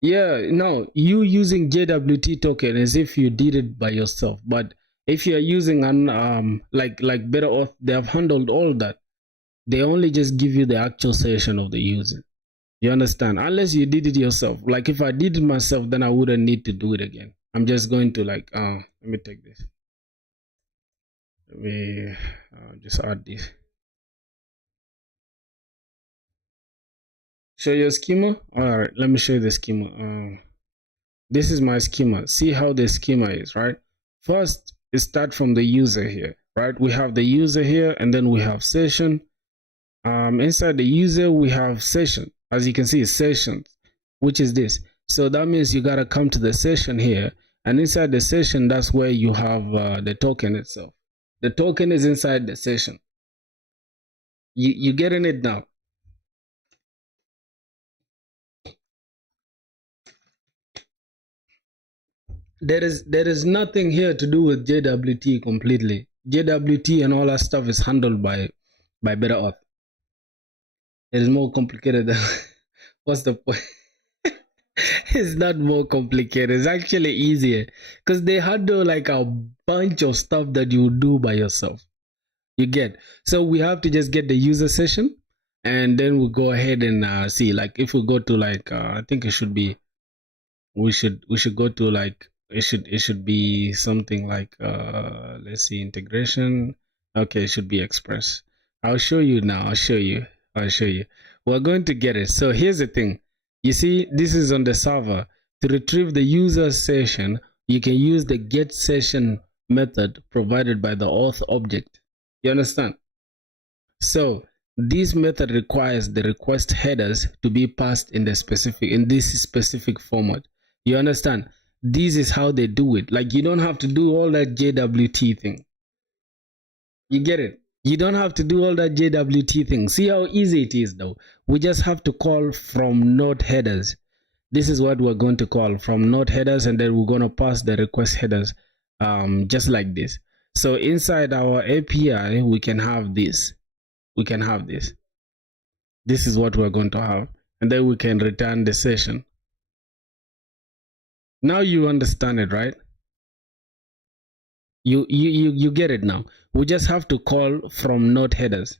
Yeah, no, you using JWT token as if you did it by yourself. But if you're using an like Better Auth, they have handled all that. They only just give you the actual session of the user. You understand? Unless you did it yourself. Like if I did it myself, then I wouldn't need to do it again. I'm just going to like, let me take this. Let me just add this. Show your schema. All right, let me show you the schema. This is my schema. See how the schema is, right? First, it start from the user here, right? We have the user here, and then we have session. Inside the user, we have session. As you can see, sessions, which is this. So that means you gotta come to the session here, and inside the session, that's where you have the token itself. The token is inside the session. You getting it now? There is nothing here to do with JWT completely. JWT and all that stuff is handled by Better Auth. It is more complicated than what's the point? It's not more complicated. It's actually easier because they handle like a bunch of stuff that you do by yourself. You get, so we have to just get the user session, and then we'll go ahead and see. Like if we go to like I think it should be we should go to like it should be something like let's see, integration. Okay, it should be express. I'll show you now. I'll show you. We're going to get it. So here's the thing. You see, this is on the server. To retrieve the user session, you can use the get session method provided by the auth object. You understand? So this method requires the request headers to be passed in this specific format. You understand? This is how they do it. Like you don't have to do all that JWT thing. You get it? You don't have to do all that JWT thing. See how easy it is though. We just have to call from node headers. This is what we're going to call from node headers, and then we're going to pass the request headers just like this. So inside our API, we can have this. We can have this. This is what we're going to have. And then we can return the session. Now you understand it, right? You get it now. We just have to call from node headers.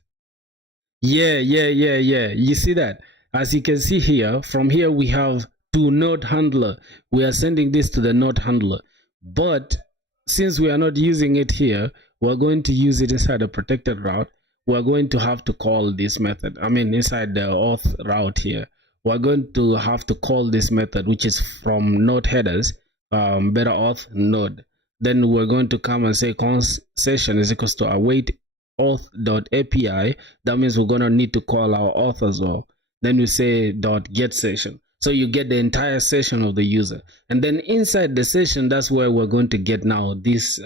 Yeah. You see that? As you can see here, from here we have to node handler. We are sending this to the node handler. But since we are not using it here, we're going to use it inside a protected route. We're going to have to call this method. I mean, inside the auth route here, we're going to have to call this method, which is from node headers, better auth node. Then we're going to come and say const session is equals to await auth.api. That means we're going to need to call our auth as well. Then we say .get session. So you get the entire session of the user. And then inside the session, that's where we're going to get now this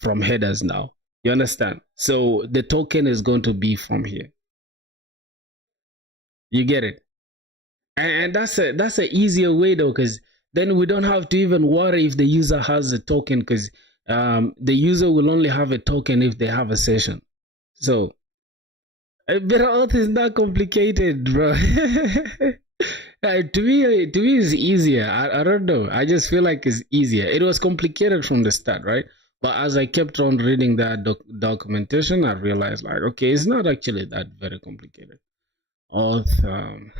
from headers now. You understand? So the token is going to be from here. You get it? And that's an easier way though, because then we don't have to even worry if the user has a token, because the user will only have a token if they have a session. So better auth is not complicated, bro. To me it's easier. I don't know. I just feel like it's easier. It was complicated from the start, right? But as I kept on reading that documentation, I realized like, okay, it's not actually that very complicated. Auth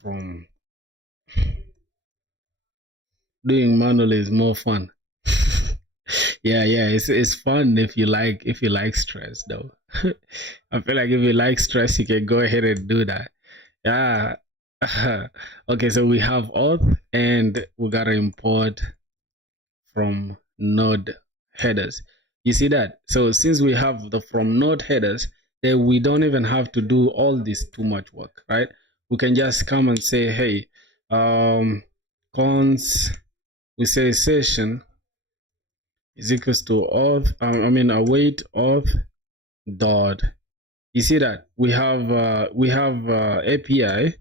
from doing manually is more fun. yeah, it's fun if you like stress though. I feel like if you like stress, you can go ahead and do that. Yeah. Okay, so we have auth, and we gotta import from node headers. You see that? So since we have the from node headers, then we don't even have to do all this too much work, right? We can just come and say, hey, cons, we say session is equals to auth, await auth dot. You see that we have API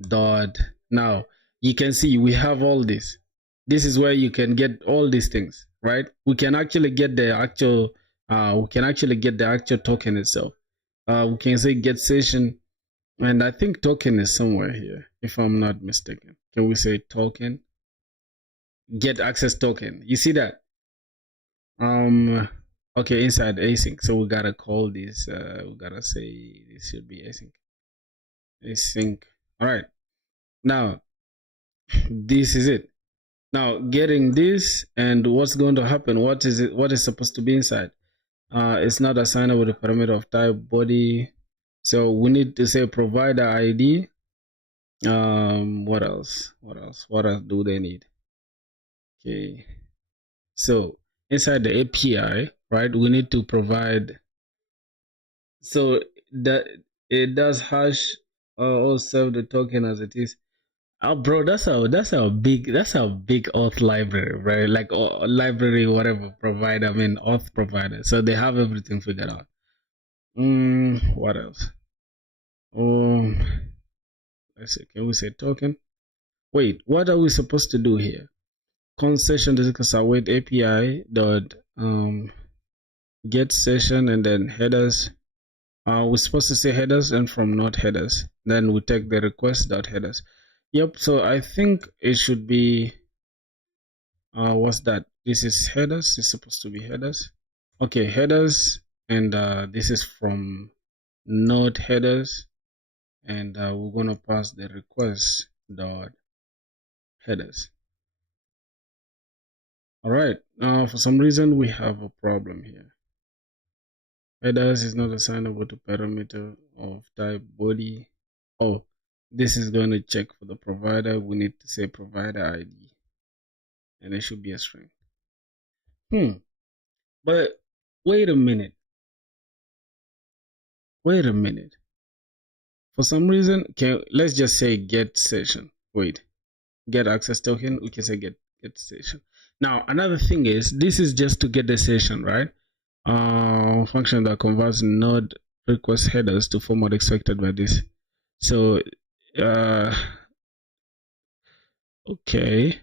dot. Now you can see we have all this. This is where you can get all these things, right? We can actually get the actual token itself. We can say get session, and I think token is somewhere here, if I'm not mistaken. Can we say token? Get access token. You see that? Okay, inside async. So we gotta call this. We gotta say this should be async. All right. Now, this is it. Now, getting this and what's going to happen, what is it, what is supposed to be inside? It's not assignable to parameter of type body. So we need to say provider ID. What else? What else? What else do they need? Okay. So inside the API, right, we need to provide, so that it does hash or serve the token as it is. Oh, bro, that's our big auth library, right? Like library, whatever provider. I mean, auth provider. So they have everything figured out. What else? Um, let's see. Can we say token? Wait, what are we supposed to do here? Concession is await API dot get session and then headers. We're supposed to say headers and from not headers. Then we take the request dot headers. Yep. So I think it should be. What's that? This is headers. It's supposed to be headers. Okay, headers, and this is from node headers, and we're gonna pass the request dot headers. All right. For some reason we have a problem here. Headers is not assignable to parameter of type body. Oh, this is going to check for the provider. We need to say provider ID, and it should be a string. But wait a minute. Wait a minute. For some reason, let's just say get session. Wait, get access token. We can say get session. Now another thing is this is just to get the session, right? Function that converts node request headers to format expected by this. So okay.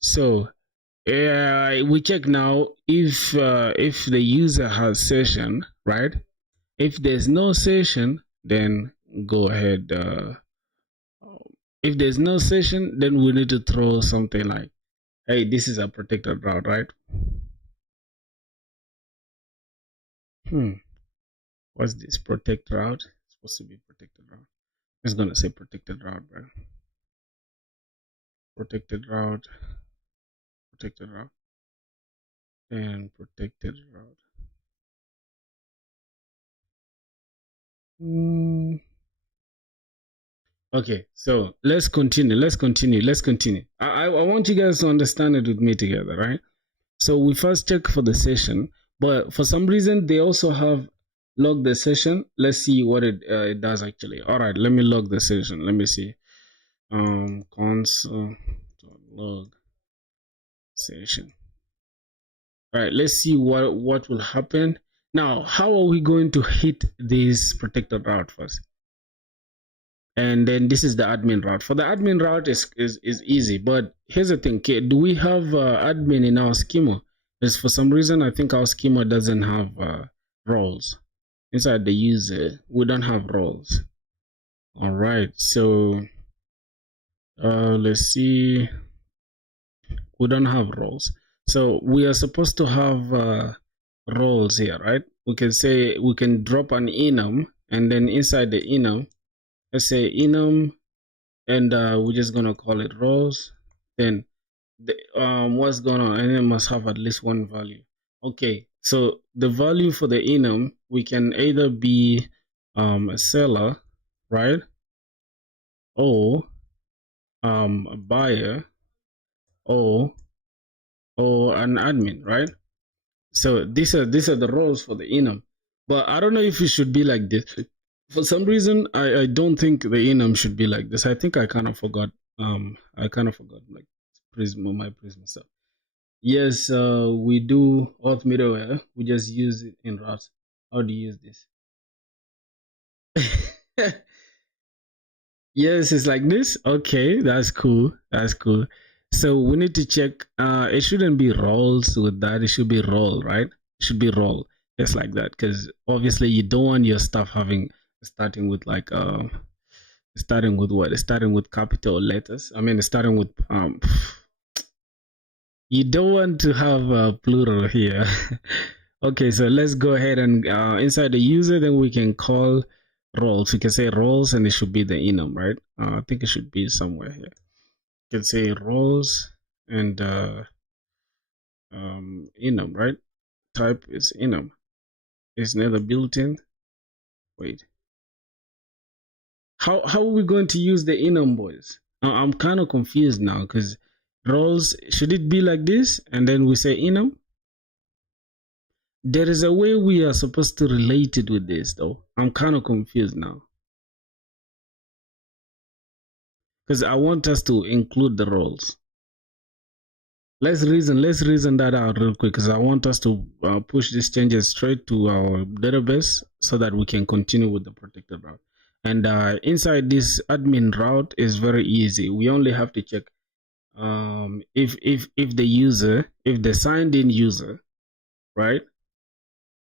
So we check now if the user has session, right? If there's no session, then go ahead. If there's no session, then we need to throw something like, hey, this is a protected route, right? What's this protect route? It's supposed to be protected route. It's gonna say protected route, right? Protected route, and protected route. Okay, so let's continue. I want you guys to understand it with me together, right? So we first check for the session, but for some reason they also have log the session. Let's see what it does actually. All right, let me log the session. Let me see. Console log session. All right, let's see what will happen. Now, how are we going to hit this protected route first? And then this is the admin route. For the admin route is easy, but here's the thing. Do we have admin in our schema? Because for some reason I think our schema doesn't have roles inside the user. We don't have roles. All right, so let's see. We don't have roles, so we are supposed to have roles here, right? We can say we can drop an enum, and then inside the enum, let's say enum, and we're just gonna call it roles. Then what's going on, and it must have at least one value. Okay, so the value for the enum, we can either be a seller, right, or a buyer, or an admin, right? So these are the roles for the enum, but I don't know if it should be like this. For some reason I don't think the enum should be like this. I think I kind of forgot like my Prisma stuff. Yes, we do auth middleware. We just use it in routes. How do you use this? Yes, it's like this. Okay, that's cool. So we need to check. It shouldn't be roles with that. It should be role, right? It should be role, just like that. Because obviously you don't want your stuff starting with like starting with what? Starting with capital letters. I mean, starting with You don't want to have a plural here. Okay, so let's go ahead and inside the user, then we can call roles. You can say roles, and it should be the enum, right? I think it should be somewhere here. You can say roles and enum, right? Type is enum. It's neither built-in. Wait, how are we going to use the enum, boys? I'm kind of confused now because roles, should it be like this and then we say enum? There is a way we are supposed to relate it with this, though. I'm kind of confused now because I want us to include the roles. Let's reason that out real quick because I want us to push these changes straight to our database so that we can continue with the protected route. And inside this admin route is very easy. We only have to check if the signed in user, right?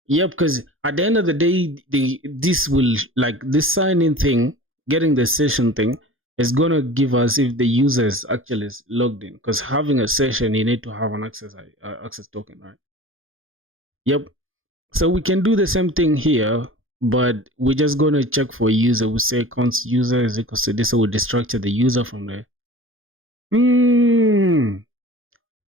Yep, because at the end of the day, this will, like, this sign in thing, getting the session thing is gonna give us if the user is actually logged in. Because having a session, you need to have an access token, right? Yep. So we can do the same thing here, but we're just gonna check for user. We say const user is equal to this, so we destructure the user from there.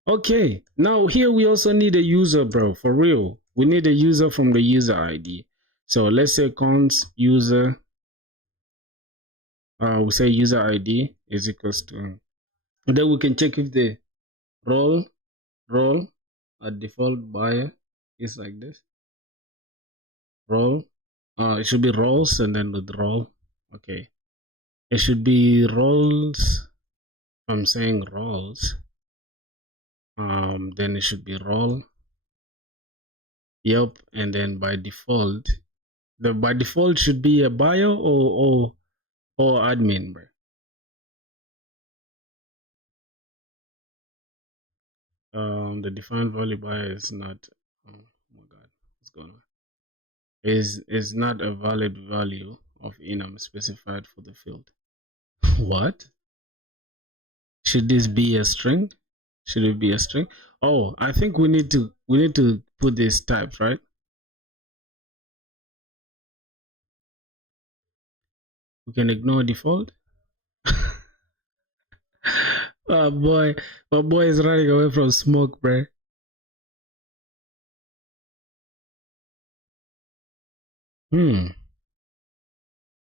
Okay, now here we also need a user, bro, for real. We need a user from the user ID. So let's say const user, we say user ID is equals to, and then we can check if the role at default buyer is like this. Role, it should be roles and then with role. Okay, it should be roles. I'm saying roles. Then it should be role. Yep, and then by default, by default should be a buyer or admin, bro. The defined value buyer is not. Oh my god, what's going on? Is not a valid value of enum specified for the field. What? Should this be a string? Should it be a string? Oh, I think we need to put these types, right? We can ignore default. Boy, my boy is running away from smoke, bro.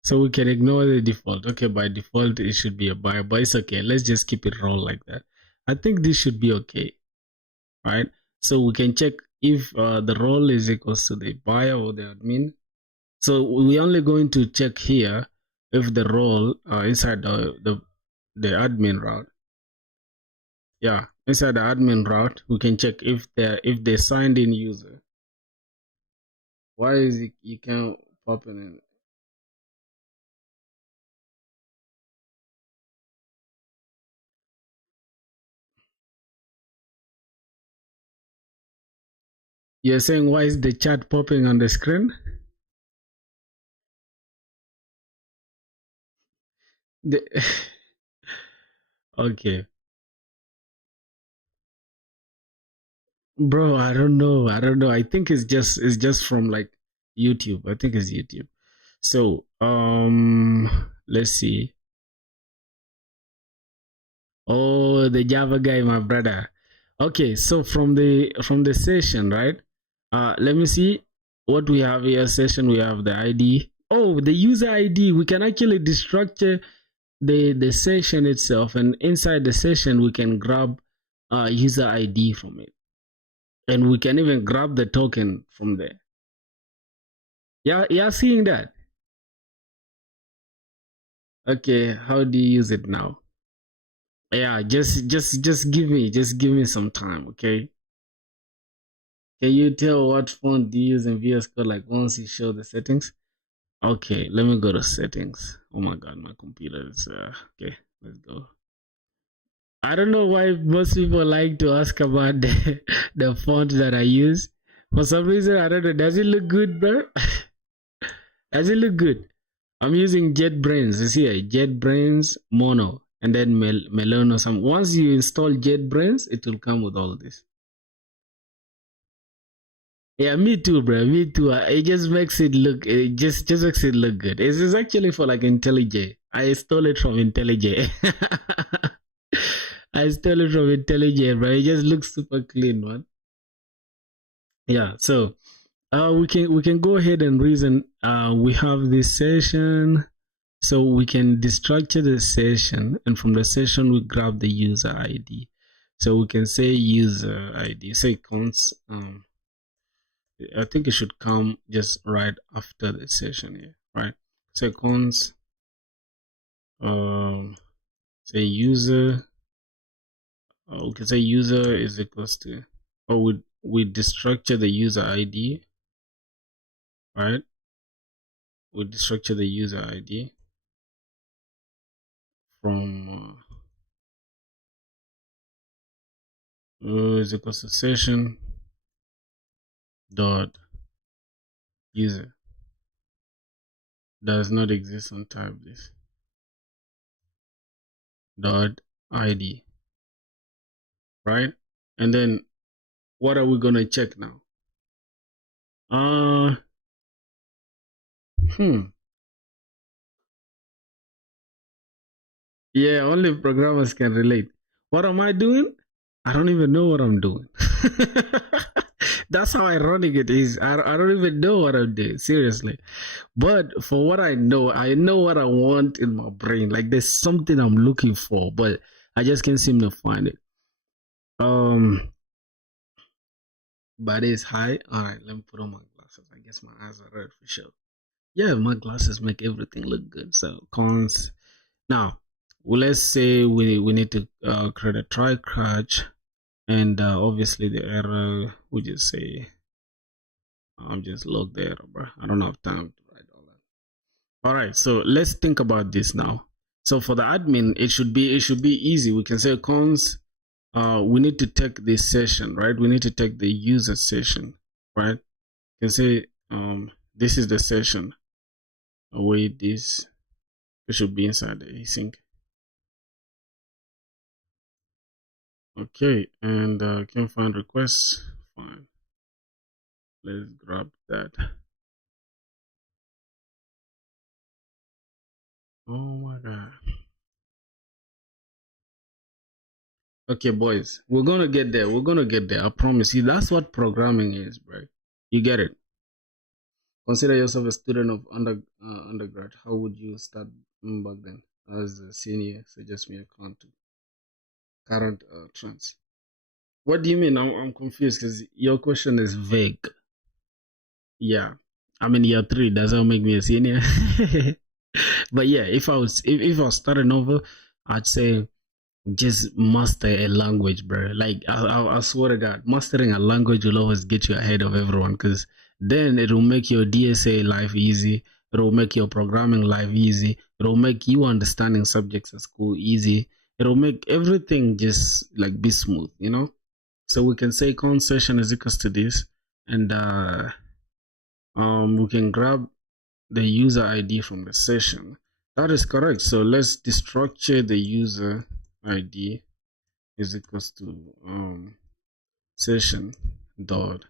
So we can ignore the default. Okay, by default it should be a buyer, but it's okay. Let's just keep it roll like that. I think this should be okay, right? So we can check if the role is equals to the buyer or the admin. So we're only going to check here if the role inside the admin route. Yeah, inside the admin route, we can check if they signed in user. Why is it you can't pop it in? You're saying why is the chat popping on the screen? The okay. Bro, I don't know. I think it's just from like YouTube. I think it's YouTube. So, let's see. Oh, the Java guy, my brother. Okay, so from the session, right? Let me see what we have here. Session, we have the ID. Oh, the user ID. We can actually destructure the session itself, and inside the session we can grab user ID from it, and we can even grab the token from there. Yeah, seeing that. Okay, how do you use it now? Yeah, just give me some time, okay? Can you tell what font do you use in VS Code like once you show the settings? Okay, let me go to settings. Oh my god, my computer is okay, let's go. I don't know why most people like to ask about the font that I use. For some reason, I don't know. Does it look good, bro? Does it look good? I'm using JetBrains. You see, JetBrains Mono, and then Melon or some. Once you install JetBrains, it will come with all this. Yeah, me too, bro. Me too. It just makes it look. It just makes it look good. It's actually for like IntelliJ. I stole it from IntelliJ. I stole it from IntelliJ, bro. It just looks super clean, man. Yeah. So, we can go ahead and reason. We have this session, so we can destructure the session, and from the session we grab the user ID. So we can say user ID. Say const. I think it should come just right after the session here, right? Say const. Say user. We can say user is equals to, or we destructure the user ID, right? We destructure the user ID from is equals to session dot user does not exist on type this dot ID, right? And then what are we gonna check now? Uh hmm. Yeah, only programmers can relate. What am I doing? I don't even know what I'm doing. That's how ironic it is. I don't even know what I'm doing, seriously. But for what I know what I want in my brain. Like there's something I'm looking for, but I just can't seem to find it. Body is high. All right, let me put on my glasses. I guess my eyes are red for sure. Yeah, my glasses make everything look good. So cons. Now, well, let's say we need to create a try catch, and obviously the error we just say I'm just log the error, bro. I don't have time to write all that. All right, so let's think about this now. So for the admin, it should be easy. We can say cons. We need to take this session, right? We need to take the user session, right? You can say this is the session. Await this. It should be inside the async. Okay, and can find requests. Fine. Let's grab that. Oh my god. Okay, boys, we're gonna get there. We're gonna get there. I promise you. That's what programming is, bro. You get it. Consider yourself a student of undergrad. How would you start back then? As a senior, suggest me a current trends. What do you mean? I'm confused because your question is vague. Yeah, I'm in year three. Does that make me a senior? But yeah, if I was starting over, I'd say just master a language, bro. Like I swear to God, mastering a language will always get you ahead of everyone because then it will make your DSA life easy. It will make your programming life easy. It will make you understanding subjects at school easy. It will make everything just like be smooth, you know. So we can say con session is equals to this, and we can grab the user ID from the session. That is correct. So let's destructure the user ID is equals to session dot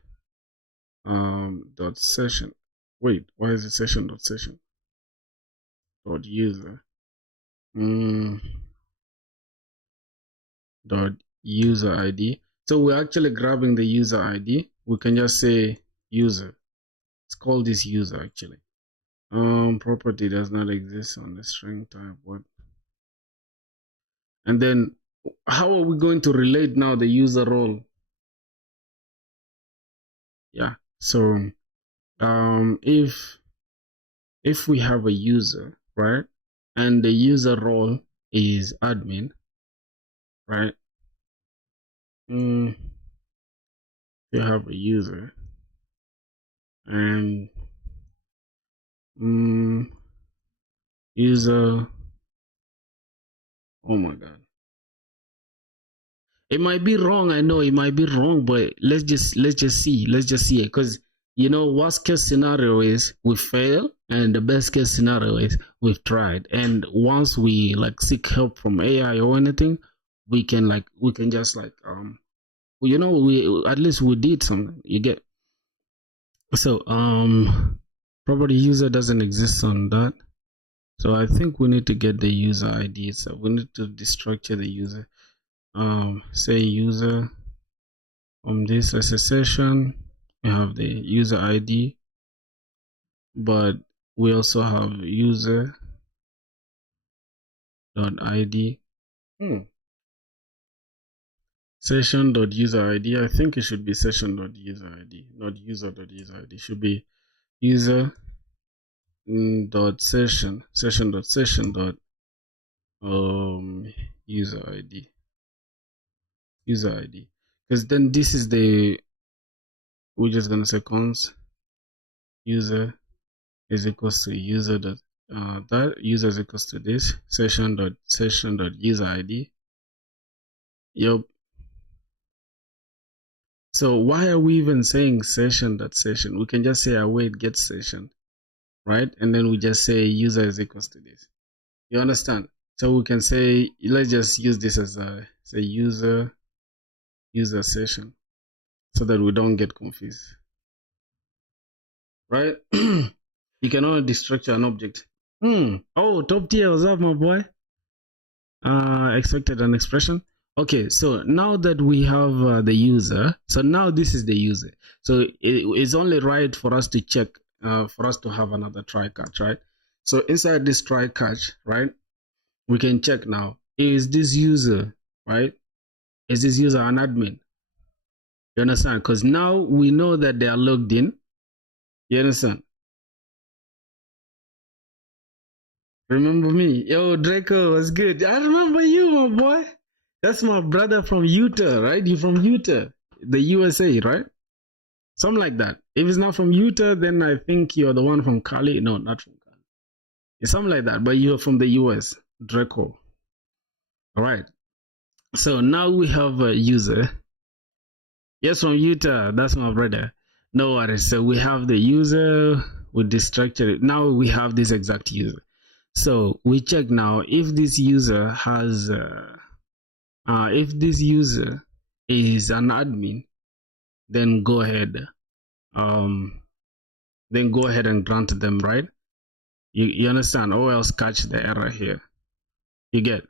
dot session. Wait, why is it session dot session dot user dot user ID? So we're actually grabbing the user ID. We can just say user. Let's call this user actually. Property does not exist on the string type. What? And then how are we going to relate now the user role? Yeah. So if we have a user, right, and the user role is admin, right? You have a user and user. Oh my god, it might be wrong. I know it might be wrong, but let's just see it because you know worst case scenario is we fail and the best case scenario is we've tried, and once we like seek help from AI or anything, we can just like you know we at least we did something, you get. So property user doesn't exist on that. So I think we need to get the user ID. So we need to destructure the user. Say user from this as a session. We have the user ID, but we also have user dot ID. Session dot user ID. I think it should be session dot user ID, not user dot user ID. It should be user dot session dot user ID because then this is the, we're just gonna say const user is equals to user dot that user is equals to this session dot user ID. Yep. So why are we even saying session dot session? We can just say await get session, right? And then we just say user is equals to this. You understand? So we can say, let's just use this as a say user session so that we don't get confused, right? You can only destructure an object. Oh, top tier, what's up, my boy? Expected an expression. Okay, so now that we have the user, so now this is the user. So it's only right for us to check, for us to have another try catch, right? So inside this try catch, right, we can check now, is this user, right? Is this user an admin? You understand? Because now we know that they are logged in. You understand? Remember me? Yo, Draco was good. I remember you, my boy. That's my brother from Utah, right? You from Utah, the USA, right? Something like that. If it's not from Utah, then I think you're the one from Cali. No, not from Cali. It's something like that, but you're from the US, Draco. All right. So now we have a user. Yes, from Utah. That's my brother. No worries. So we have the user with this structure. Now we have this exact user. So we check now if this user has, if this user is an admin, then go ahead, and grant them, right? You understand? Or else catch the error here. You get?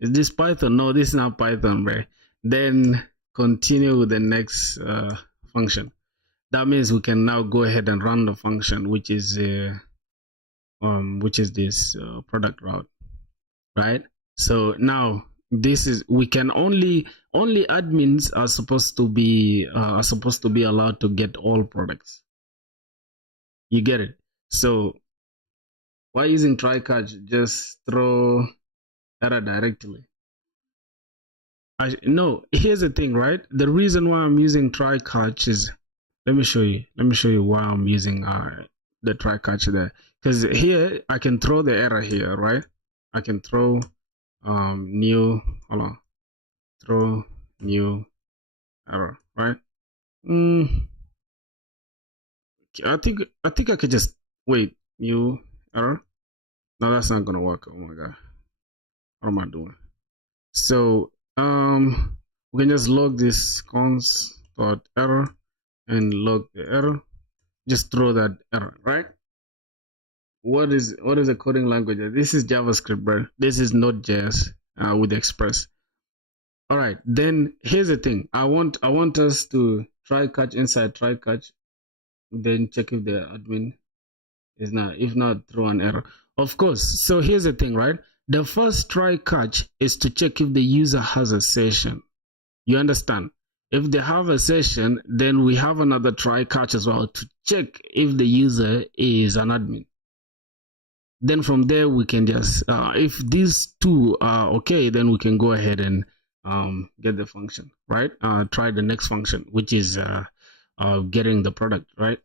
Is this Python? No, this is not Python, right? Then continue with the next function. That means we can now go ahead and run the function, which is this product route, right? So now this is, we can only admins are supposed to be allowed to get all products. You get it? So why using try catch? Just throw error directly. No, here's the thing, right? The reason why I'm using try catch is, let me show you why I'm using the try catch there. Because here I can throw the error here, right? I can throw new, hold on, throw new error, right? I think I could just wait, new error. No, that's not gonna work. Oh my god, what am I doing? So we can just log this const dot error and log the error. Just throw that error, right? What is a coding language? This is JavaScript, bro. This is Node.js with Express. All right, then here's the thing. I want us to try catch inside try catch, then check if the admin is not. If not, throw an error. Of course. So here's the thing, right? The first try catch is to check if the user has a session. You understand? If they have a session, then we have another try catch as well to check if the user is an admin. Then from there we can just if these two are okay, then we can go ahead and get the function, right? Try the next function, which is getting the product, right?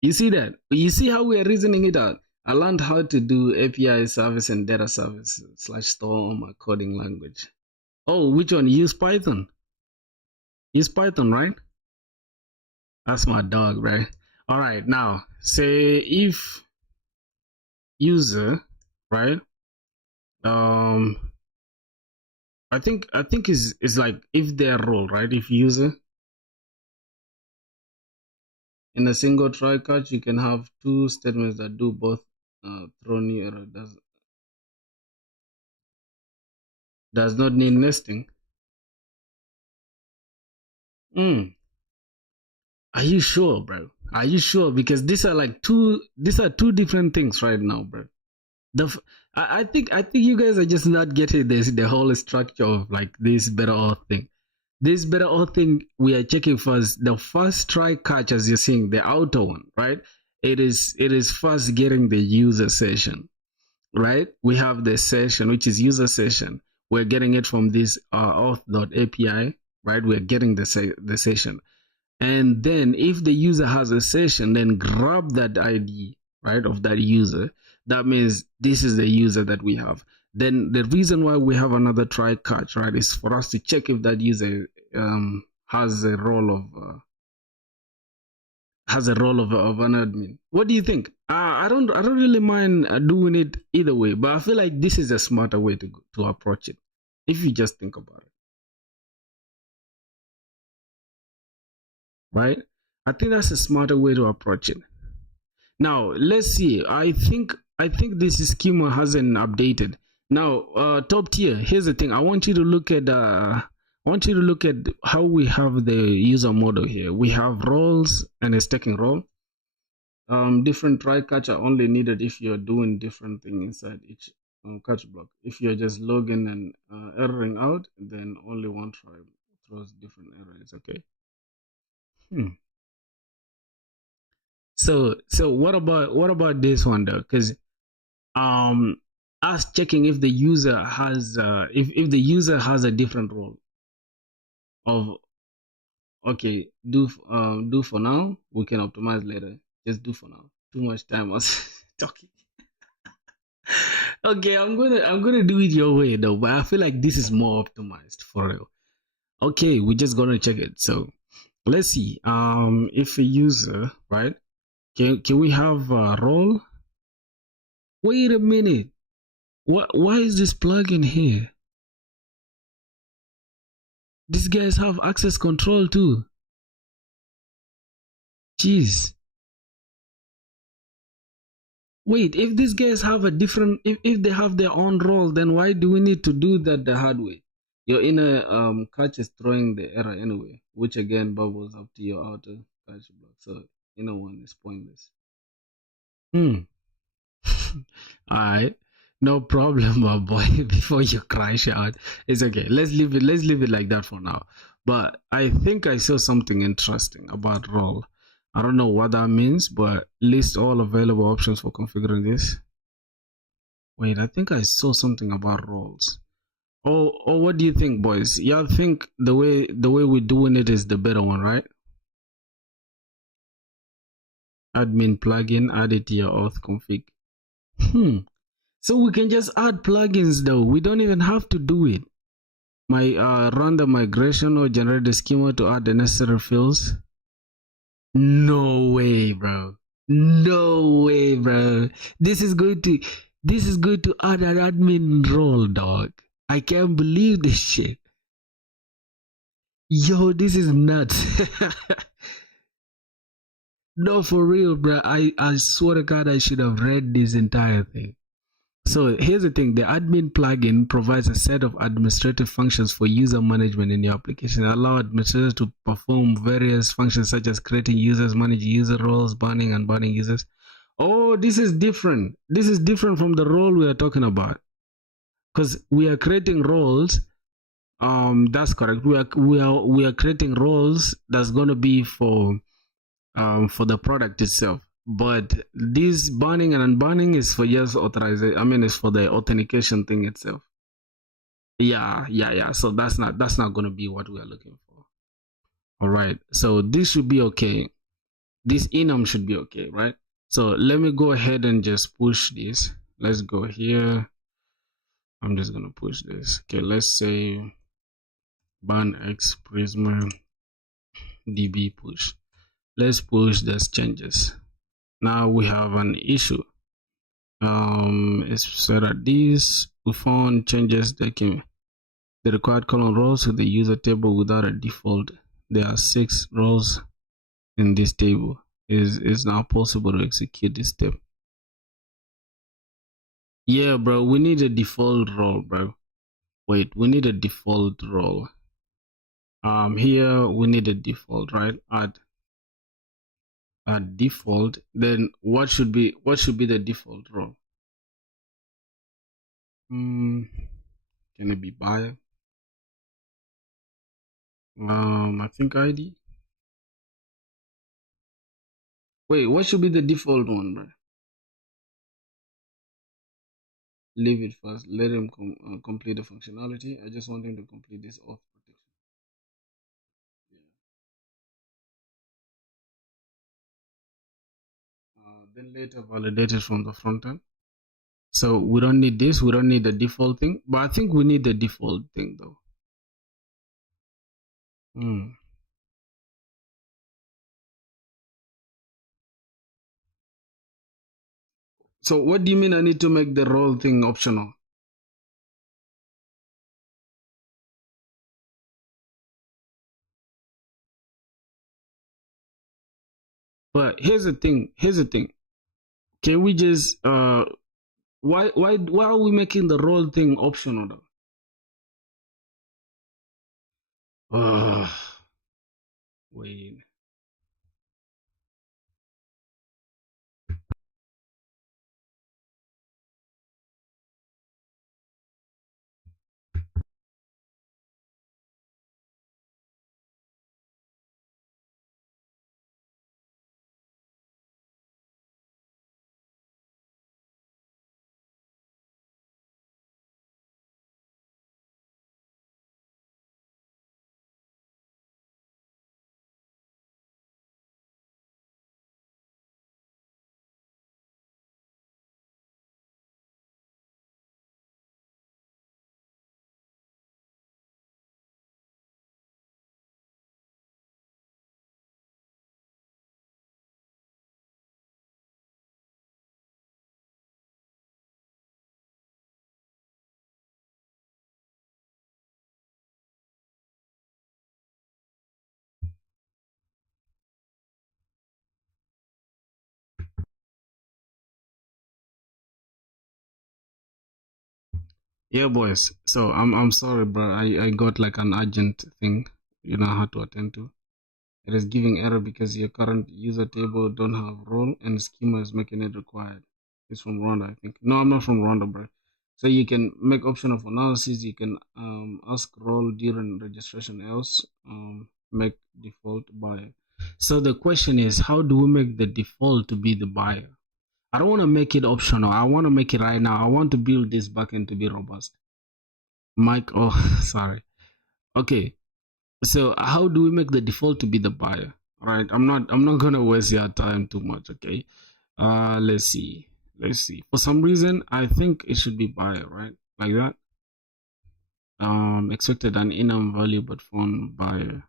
You see that? You see how we are reasoning it out? I learned how to do API service and data service / store on my coding language. Oh, which one? Use Python. Use Python, right? That's my dog, right? All right, now say if user, right? I think is like if their role, right? If user in a single try catch, you can have two statements that do both throw new error. Does not need nesting. Mm. Are you sure, bro? Are you sure? Because these are two different things right now, bro. I think you guys are just not getting the whole structure of like this better auth thing. This better auth thing we are checking first. The first try catch, as you're seeing, the outer one, right? It is first getting the user session, right? We have the session, which is user session. We're getting it from this auth.api, right? We're getting the session. And then if the user has a session, then grab that ID, right, of that user. That means this is the user that we have. Then the reason why we have another try catch, right, is for us to check if that user has a role of an admin. What do you think? I don't really mind doing it either way, but I feel like this is a smarter way to approach it if you just think about it, right? I think that's a smarter way to approach it. Now let's see. I think this schema hasn't updated. Now, top tier. Here's the thing. I want you to look at how we have the user model here. We have roles and a stacking role. Different try catch are only needed if you're doing different thing inside each catch block. If you're just logging and erroring out, then only one try throws different errors. Okay. Hmm. So what about this one though? Because um us checking if the user has if the user has a different role of, okay, do for now, we can optimize later. Just do for now. Too much time was talking. Okay, I'm gonna do it your way though, but I feel like this is more optimized for real. Okay, we're just gonna check it. So let's see. If a user, right, can we have a role? Wait a minute. Why is this plugin here? These guys have access control too. Jeez. Wait, if these guys have a different, if they have their own role, then why do we need to do that the hard way? Your inner catch is throwing the error anyway, which again bubbles up to your outer catch block. So inner one is pointless. Hmm. Alright. No problem, my boy. Before you crash out. It's okay. Let's leave it like that for now. But I think I saw something interesting about role. I don't know what that means, but list all available options for configuring this. Wait, I think I saw something about roles. Oh, what do you think, boys? Y'all think the way we're doing it is the better one, right? Admin plugin, add it to your auth config. So we can just add plugins though. We don't even have to do it. Run the migration or generate the schema to add the necessary fields. No way, bro. No way, bro. This is going to add an admin role, dog. I can't believe this shit. Yo, this is nuts. No, for real, bro. I swear to God, I should have read this entire thing. So here's the thing. The admin plugin provides a set of administrative functions for user management in your application. Allow administrators to perform various functions such as creating users, managing user roles, banning and banning users. Oh, this is different. This is different from the role we are talking about. Because we are creating roles. That's correct. We are creating roles that's gonna be for the product itself. But this banning and unbanning is for just authorization. I mean, it's for the authentication thing itself. Yeah. So that's not gonna be what we are looking for. All right. So this should be okay. This enum should be okay, right? So let me go ahead and just push this. Let's go here. I'm just gonna push this. Okay, let's say ban x prisma db push. Let's push those changes. Now we have an issue. It's said that these we found changes that can The required column rows to the user table without a default. There are 6 rows in this table. Is now possible to execute this step. Yeah, bro, we need a default role, bro. Wait, we need a default role. Here we need a default, right? Add default. Then what should be the default role? Can it be buyer? I think ID. Wait, what should be the default one, bro? Leave it first. Let him complete the functionality. I just want him to complete this auth protection. Yeah. Then later validate it from the front end. So we don't need this. We don't need the default thing. But I think we need the default thing though. So what do you mean I need to make the role thing optional? But here's the thing. Can we just why are we making the role thing optional though? Wait. Yeah, boys. So I'm sorry, bro. I got like an urgent thing, I had to attend to. It is giving error because your current user table don't have role and schema is making it required. It's from Rwanda, I think. No, I'm not from Rwanda, bro. So you can make option of analysis. You can ask role during registration, else make default buyer. So the question is, how do we make the default to be the buyer? I don't want to make it optional. I want to make it right now. I want to build this backend to be robust. Mike, oh, sorry. Okay, so how do we make the default to be the buyer? Right, I'm not gonna waste your time too much. Okay, let's see. For some reason, I think it should be buyer, right? Like that. Expected an enum value, but found buyer.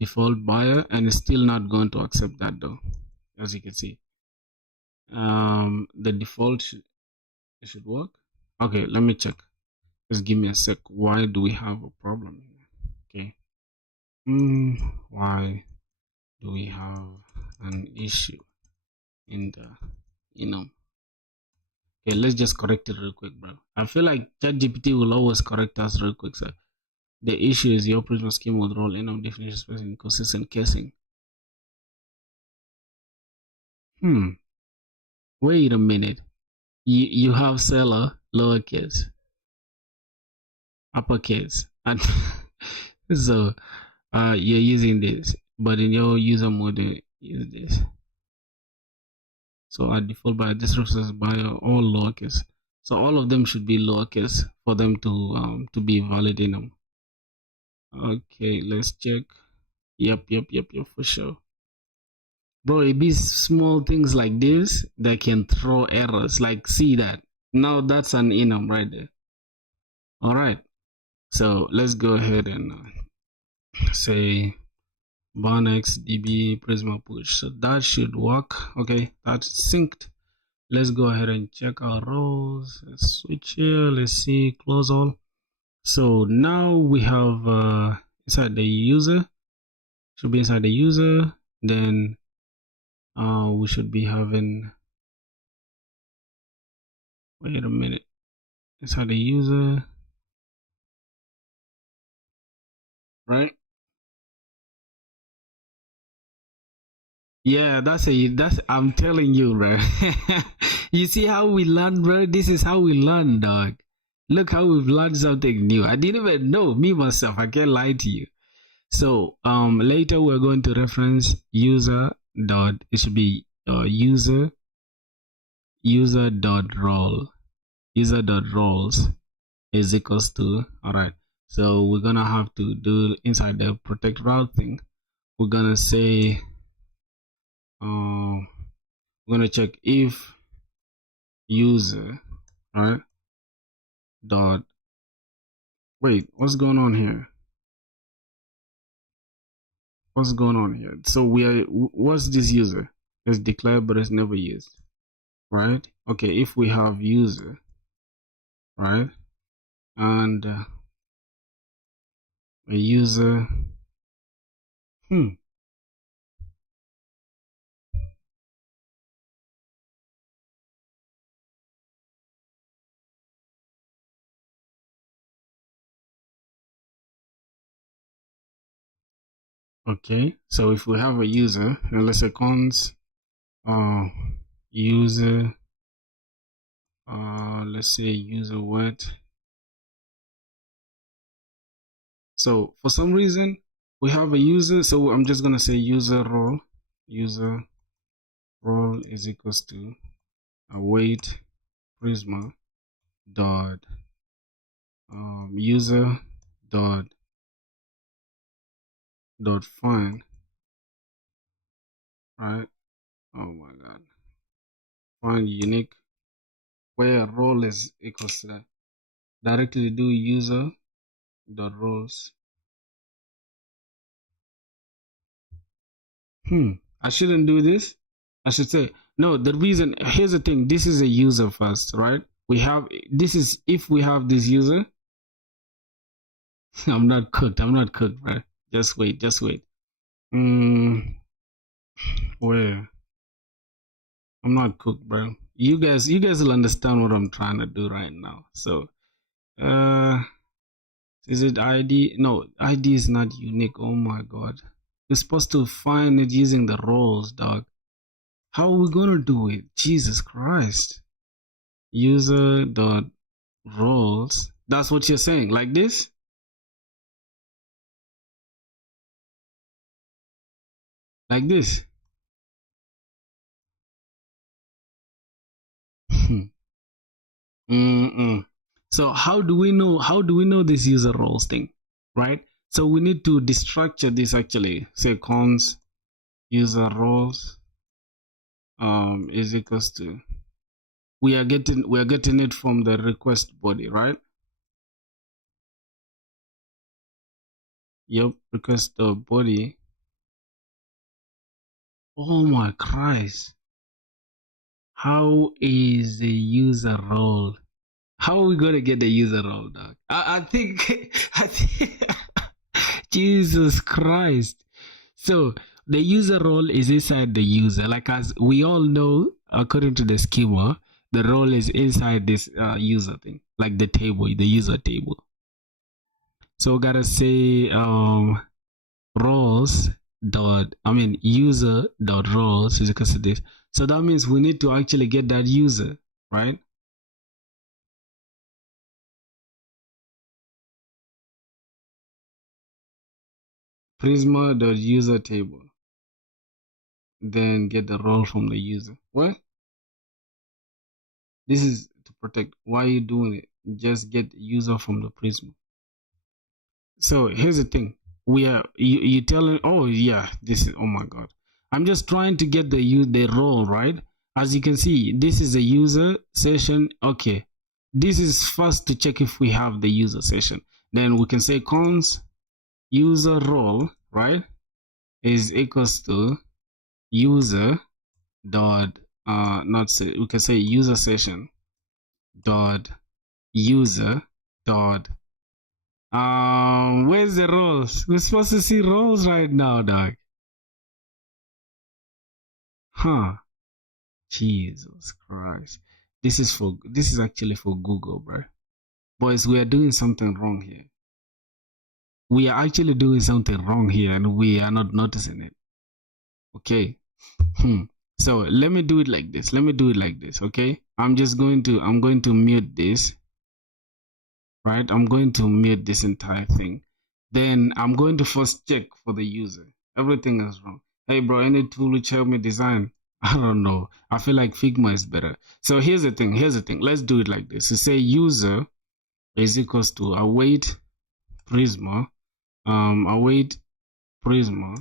Default buyer, and it's still not going to accept that though, as you can see. The default should work. Okay, let me check. Just give me a sec. Why do we have a problem here? Okay. Why do we have an issue in the Okay, let's just correct it real quick, bro. I feel like ChatGPT will always correct us real quick. So the issue is the operational scheme with role enum definition space inconsistent casing. Wait a minute. You have seller lowercase, uppercase, and so you're using this, but in your user mode you use this. So at default by this references by all lowercase. So all of them should be lowercase for them to be valid in them. Okay, let's check. Yep, for sure. Bro, it be small things like this that can throw errors. Like, see that? Now that's an enum right there. All right. So let's go ahead and say Barnex DB Prisma push. So that should work. Okay, that's synced. let's go ahead and check our roles. Let's switch here. Let's see, close all. So now we have inside the user, should be inside the user. Then we should be having, wait a minute, inside the user, right? Yeah, that's I'm telling you, bro. You see how we learn, bro? This is how we learn, dog. Look how we've learned something new. I didn't even know, me myself. I can't lie to you. So later we're going to reference user dot, it should be user dot role. User dot roles is equals to, all right. So we're gonna have to do inside the protect route thing. We're gonna say we're gonna check if user, right, dot, wait, what's going on here? What's going on here? So we are, what's this user? It's declared but it's never used, right? Okay, if we have user, right, and a user, okay, so if we have a user, and let's say cons user, let's say user what. So for some reason we have a user, so I'm just gonna say user role is equals to await prisma dot user dot find, right? Oh my god, find unique where role is equals to that. Directly do user dot roles. I shouldn't do this. I should say no. The reason, here's the thing, this is a user first, right? We have, this is if we have this user. I'm not cooked, bro. Just wait. Where, I'm not cooked, bro. You guys will understand what I'm trying to do right now. So is it ID? No, ID is not unique. Oh my god, we're supposed to find it using the roles, dog. How are we gonna do it? Jesus Christ. User dot roles. That's what you're saying, like this? Like this? So how do we know this user roles thing, right? So we need to destructure this actually. Say cons user roles is equals to, we are getting it from the request body, right? Yep, request the body. Oh my Christ. How is the user role? How are we gonna get the user role, dog? I think Jesus Christ. So the user role is inside the user. Like, as we all know, according to the schema, the role is inside this user thing, like the table, the user table. So we gotta say roles dot, user dot roles is equal to this. So that means we need to actually get that user, right? Prisma dot user table. Then get the role from the user. What? This is to protect. Why are you doing it? Just get user from the Prisma. So here's the thing. We are you telling, oh yeah, this is, oh my god. I'm just trying to get the role, right? As you can see, this is a user session. Okay. This is first to check if we have the user session. Then we can say cons user role, right, is equals to user dot not say, we can say user session dot user dot where's the roles? We're supposed to see roles right now, dog. Huh. Jesus Christ. This is actually for Google, bro. Boys, we are doing something wrong here. We are actually doing something wrong here and we are not noticing it. Okay. So let me do it like this. Okay. I'm going to mute this. Right? I'm going to mute this entire thing. Then I'm going to first check for the user. Everything is wrong. Hey bro, any tool which help me design? I don't know. I feel like Figma is better. So here's the thing. Let's do it like this. So say user is equals to await Prisma. Await Prisma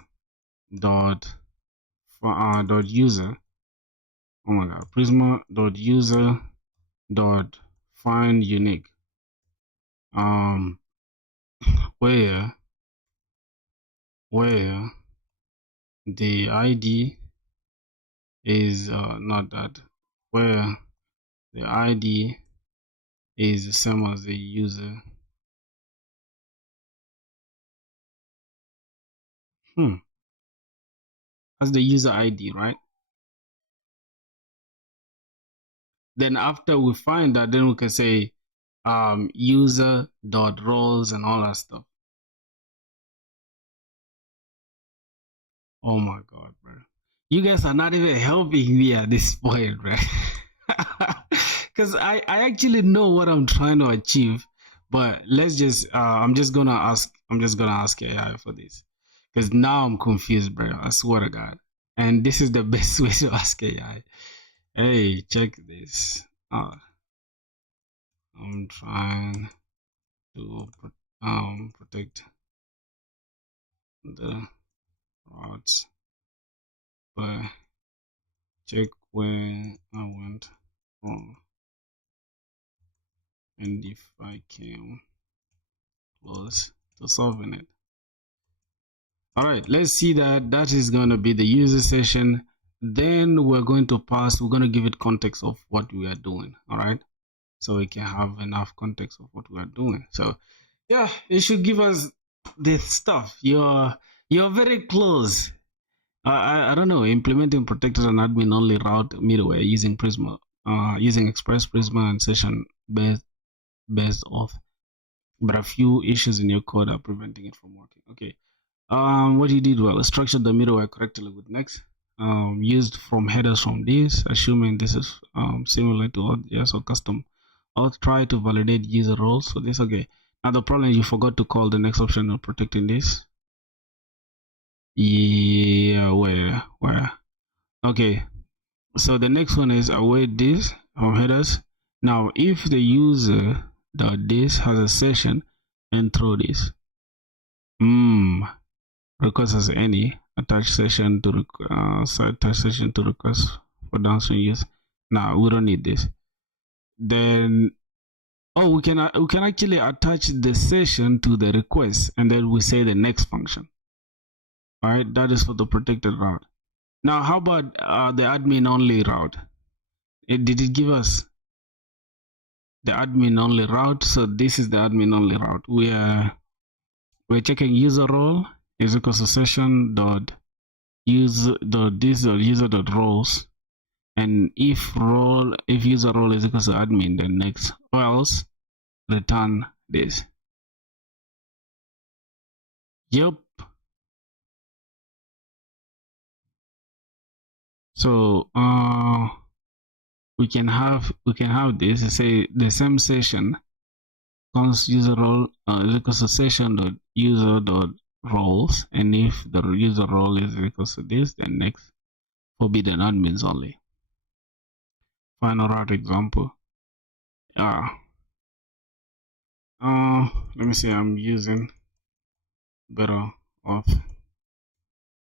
dot user. Oh my god. Prisma dot user dot find unique. Where the ID is not that, where the ID is the same as the user. That's the user ID, right? Then after we find that, then we can say user dot roles and all that stuff. Oh my god, bro. You guys are not even helping me at this point, right? Because I actually know what I'm trying to achieve, but let's just I'm just gonna ask AI for this. Because now I'm confused, bro. I swear to God. And this is the best way to ask AI. Hey, check this. I'm trying to protect the routes, but check where I went wrong and if I came close to solving it. All right, let's see that is going to be the user session. Then we're going to give it context of what we are doing. All right, so we can have enough context of what we are doing. So yeah, it should give us this stuff. You're very close. I don't know, implementing protected and admin only route middleware using Prisma, using Express Prisma and session based auth, but a few issues in your code are preventing it from working. Okay. What you did well, structured the middleware correctly with next. Used from headers from this, assuming this is similar to yes or custom. Or try to validate user roles for this. Okay. Now the problem is you forgot to call the next option of protecting this. Yeah, where? Okay. So the next one is await this from headers. Now if the user dot this has a session and throw this. Request as any attach session to request for downstream use. Now we don't need this. Then we can actually attach the session to the request and then we say the next function. All right, that is for the protected route. Now how about the admin only route? Did it give us the admin only route? So this is the admin only route. We're checking user role is equals to session dot user dot this dot user dot roles, and if user role is equals to admin, then next, or else return this. Yep. So we can have this, say the same session const user role is equals to session dot user dot roles, and if the user role is equals to this, then next, forbidden admins only. Final route example. Let me see, I'm using better auth.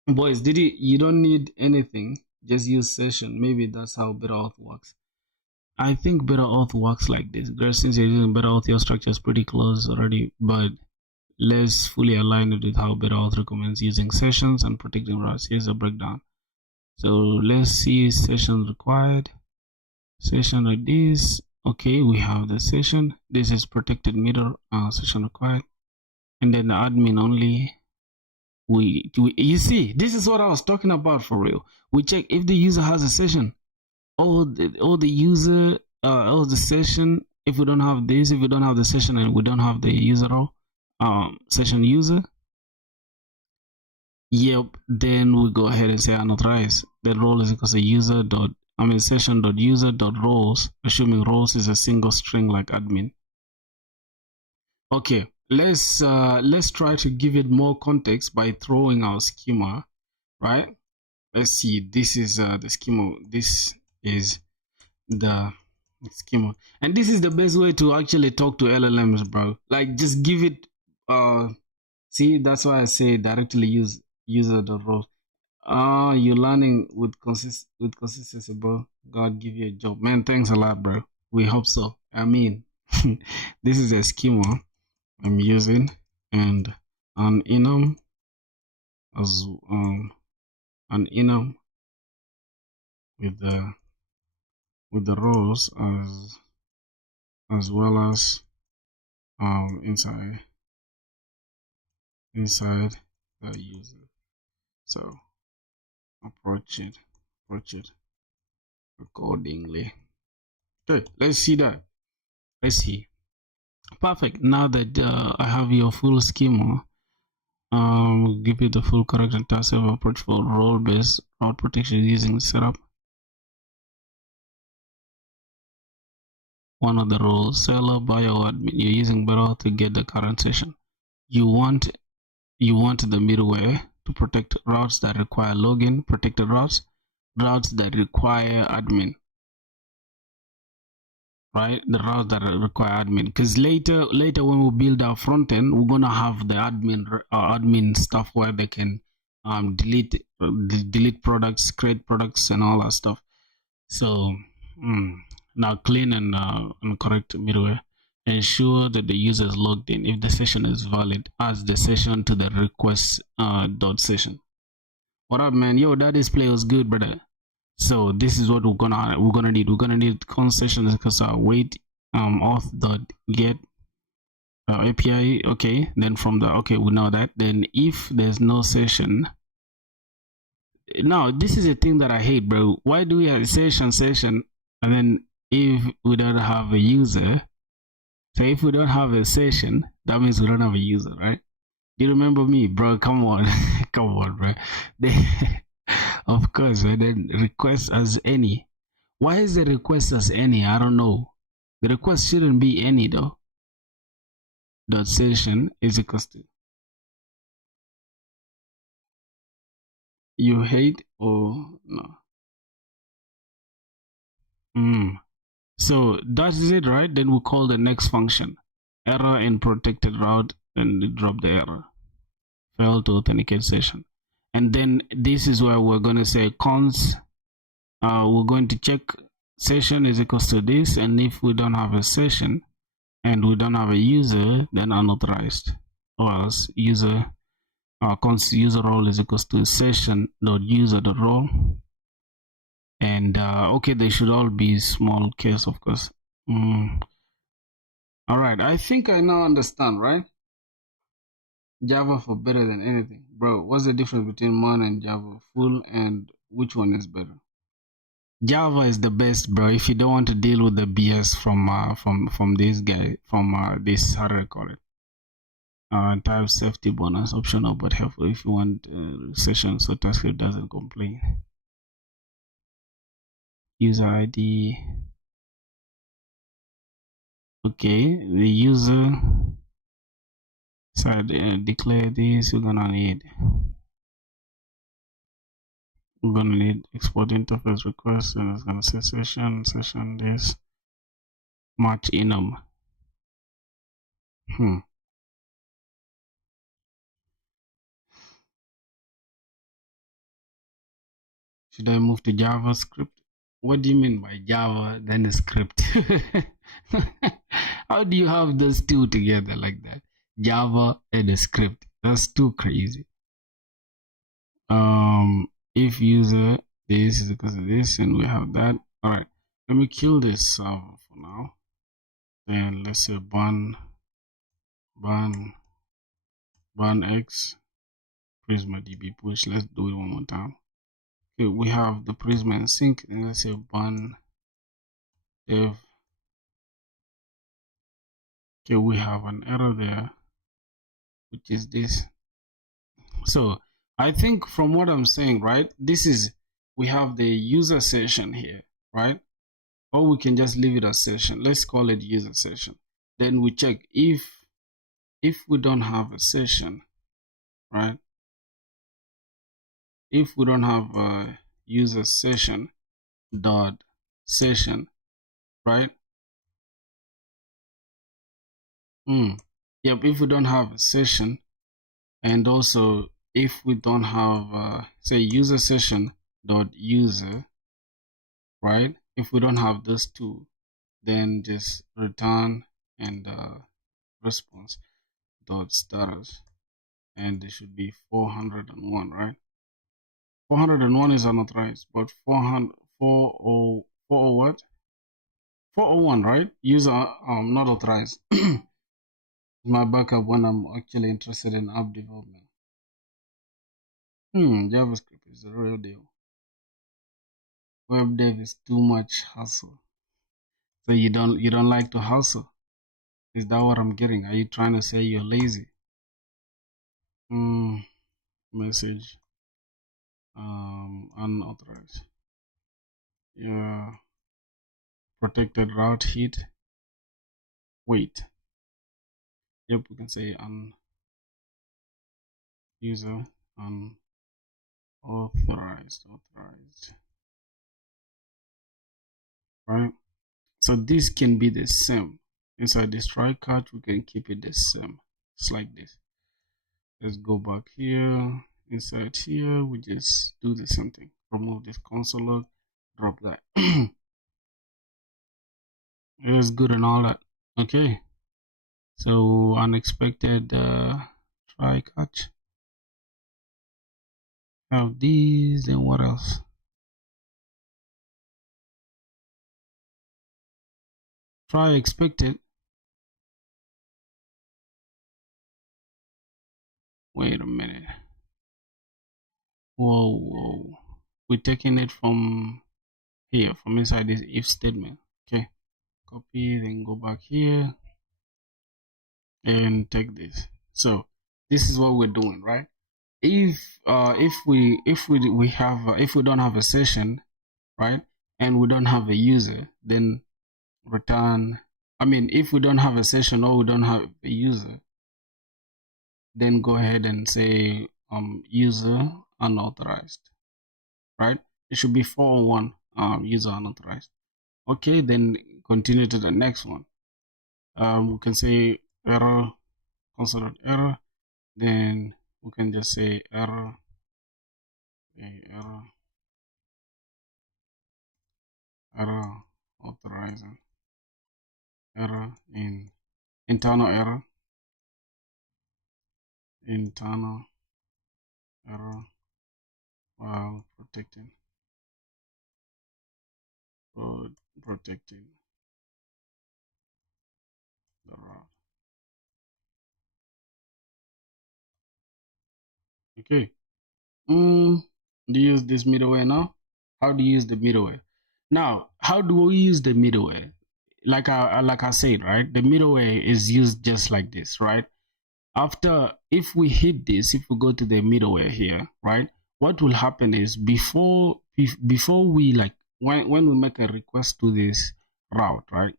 Boys, you don't need anything, just use session. Maybe that's how better auth works. I think better auth works like this. Since you're using better auth, your structure is pretty close already, but let's fully align it with how better auth recommends using sessions and protecting routes. Here's a breakdown. So let's see session required. Session like this. Okay, we have the session. This is protected mirror session required. And then the admin only. We you see, this is what I was talking about for real. We check if the user has a session. All the user all the session. If we don't have this, if we don't have the session and we don't have the user role, session user, yep, then we go ahead and say unauthorize. The role is equals to user dot session dot user dot roles, assuming roles is a single string like admin. Okay, let's try to give it more context by throwing our schema, right? Let's see. This is the schema. This is the schema, and this is the best way to actually talk to LLMs, bro. Like, just give it. See, that's why I say directly use user dot roles. You're learning with consistency, bro. God give you a job, man. Thanks a lot, bro. We hope so. I mean, this is a schema I'm using, and an enum as an enum with the rows as well as inside the user. So approach it accordingly. Okay, let's see that. Let's see. Perfect. Now that I have your full schema, give you the full correct and task approach for role-based route protection using setup. One of the roles, seller, buyer, or admin. You're using better to get the current session. You want the middleware to protect routes that require login, protected routes that require admin. Right, the routes that require admin, because later when we build our front end, we're gonna have the admin stuff where they can delete products, create products, and all that stuff. So now clean and correct middleware. Ensure that the user is logged in. If the session is valid, add the session to the request dot session. What up, man? Yo, that display was good, brother. So this is what we're gonna need. We're gonna need const sessions because wait auth dot get API. Okay, then from the we know that. Then if there's no session, now this is a thing that I hate, bro. Why do we have session and then if we don't have a user? So if we don't have a session, that means we don't have a user, right? Do you remember me, bro? Come on, come on, bro. Of course, and then request as any. Why is the request as any? I don't know. The request shouldn't be any though. Dot session is equals to. You hate or no? So that is it, right? Then we call the next function error in protected route and drop the error. Fail to authenticate session. And then this is where we're going to say const. We're going to check session is equals to this, and if we don't have a session and we don't have a user, then unauthorized, or else user const user role is equals to session dot user dot role. And okay, they should all be small case, of course. All right, I think I now understand, right? Java for better than anything, bro. What's the difference between Mon and Java full, and which one is better? Java is the best, bro. If you don't want to deal with the BS from this guy, from this, how do I call it? Type safety bonus, optional but helpful if you want session so TypeScript doesn't complain. User ID. Okay, the user side declare this. We're gonna need export interface request, and it's gonna say session this match enum. Should I move to JavaScript? What do you mean by Java then a script? How do you have those two together like that? Java and a script. That's too crazy. If user this is equal to this, and we have that. All right, let me kill this server for now. Then let's say ban x Prisma DB push. Let's do it one more time. Okay, we have the Prisma and sync, and let's say ban dev. Okay, we have an error there, which is this. So I think from what I'm saying, right, this is, we have the user session here, right? Or we can just leave it as session. Let's call it user session. Then we check if we don't have a session, right? If we don't have a user session dot session, right? Yep, if we don't have a session, and also if we don't have say user session dot user, right? If we don't have those two, then just return and response dot status, and it should be 401, right? 401 is unauthorized, but 400 what? 401, right? User not authorized. My backup when I'm actually interested in app development. JavaScript is the real deal. Web dev is too much hassle. So you don't like to hustle? Is that what I'm getting? Are you trying to say you're lazy? Message unauthorized. Yeah, protected route hit. Wait. Yep, we can say user unauthorized. Authorized. Right? So this can be the same. Inside this try catch, we can keep it the same. It's like this. Let's go back here. Inside here, we just do the same thing. Remove this console log, drop that. It was good and all that. Okay. So unexpected try catch. Have these, and what else? Try expected. Wait a minute. Whoa. We're taking it from here, from inside this if statement. Okay. Copy, then go back here and take this. So this is what we're doing, right? If we don't have a session, right, and we don't have a user, then return. I mean, if we don't have a session or we don't have a user, then go ahead and say user unauthorized, right? It should be 401 user unauthorized. Okay, then continue to the next one. We can say error, console error. Then we can just say error, error authorizing, error in internal error while protecting the route. Okay. Do you use this middleware now? How do you use the middleware? Now, how do we use the middleware? Like I said, right? The middleware is used just like this, right? After, if we hit this, if we go to the middleware here, right? What will happen is before we, like, when we make a request to this route, right?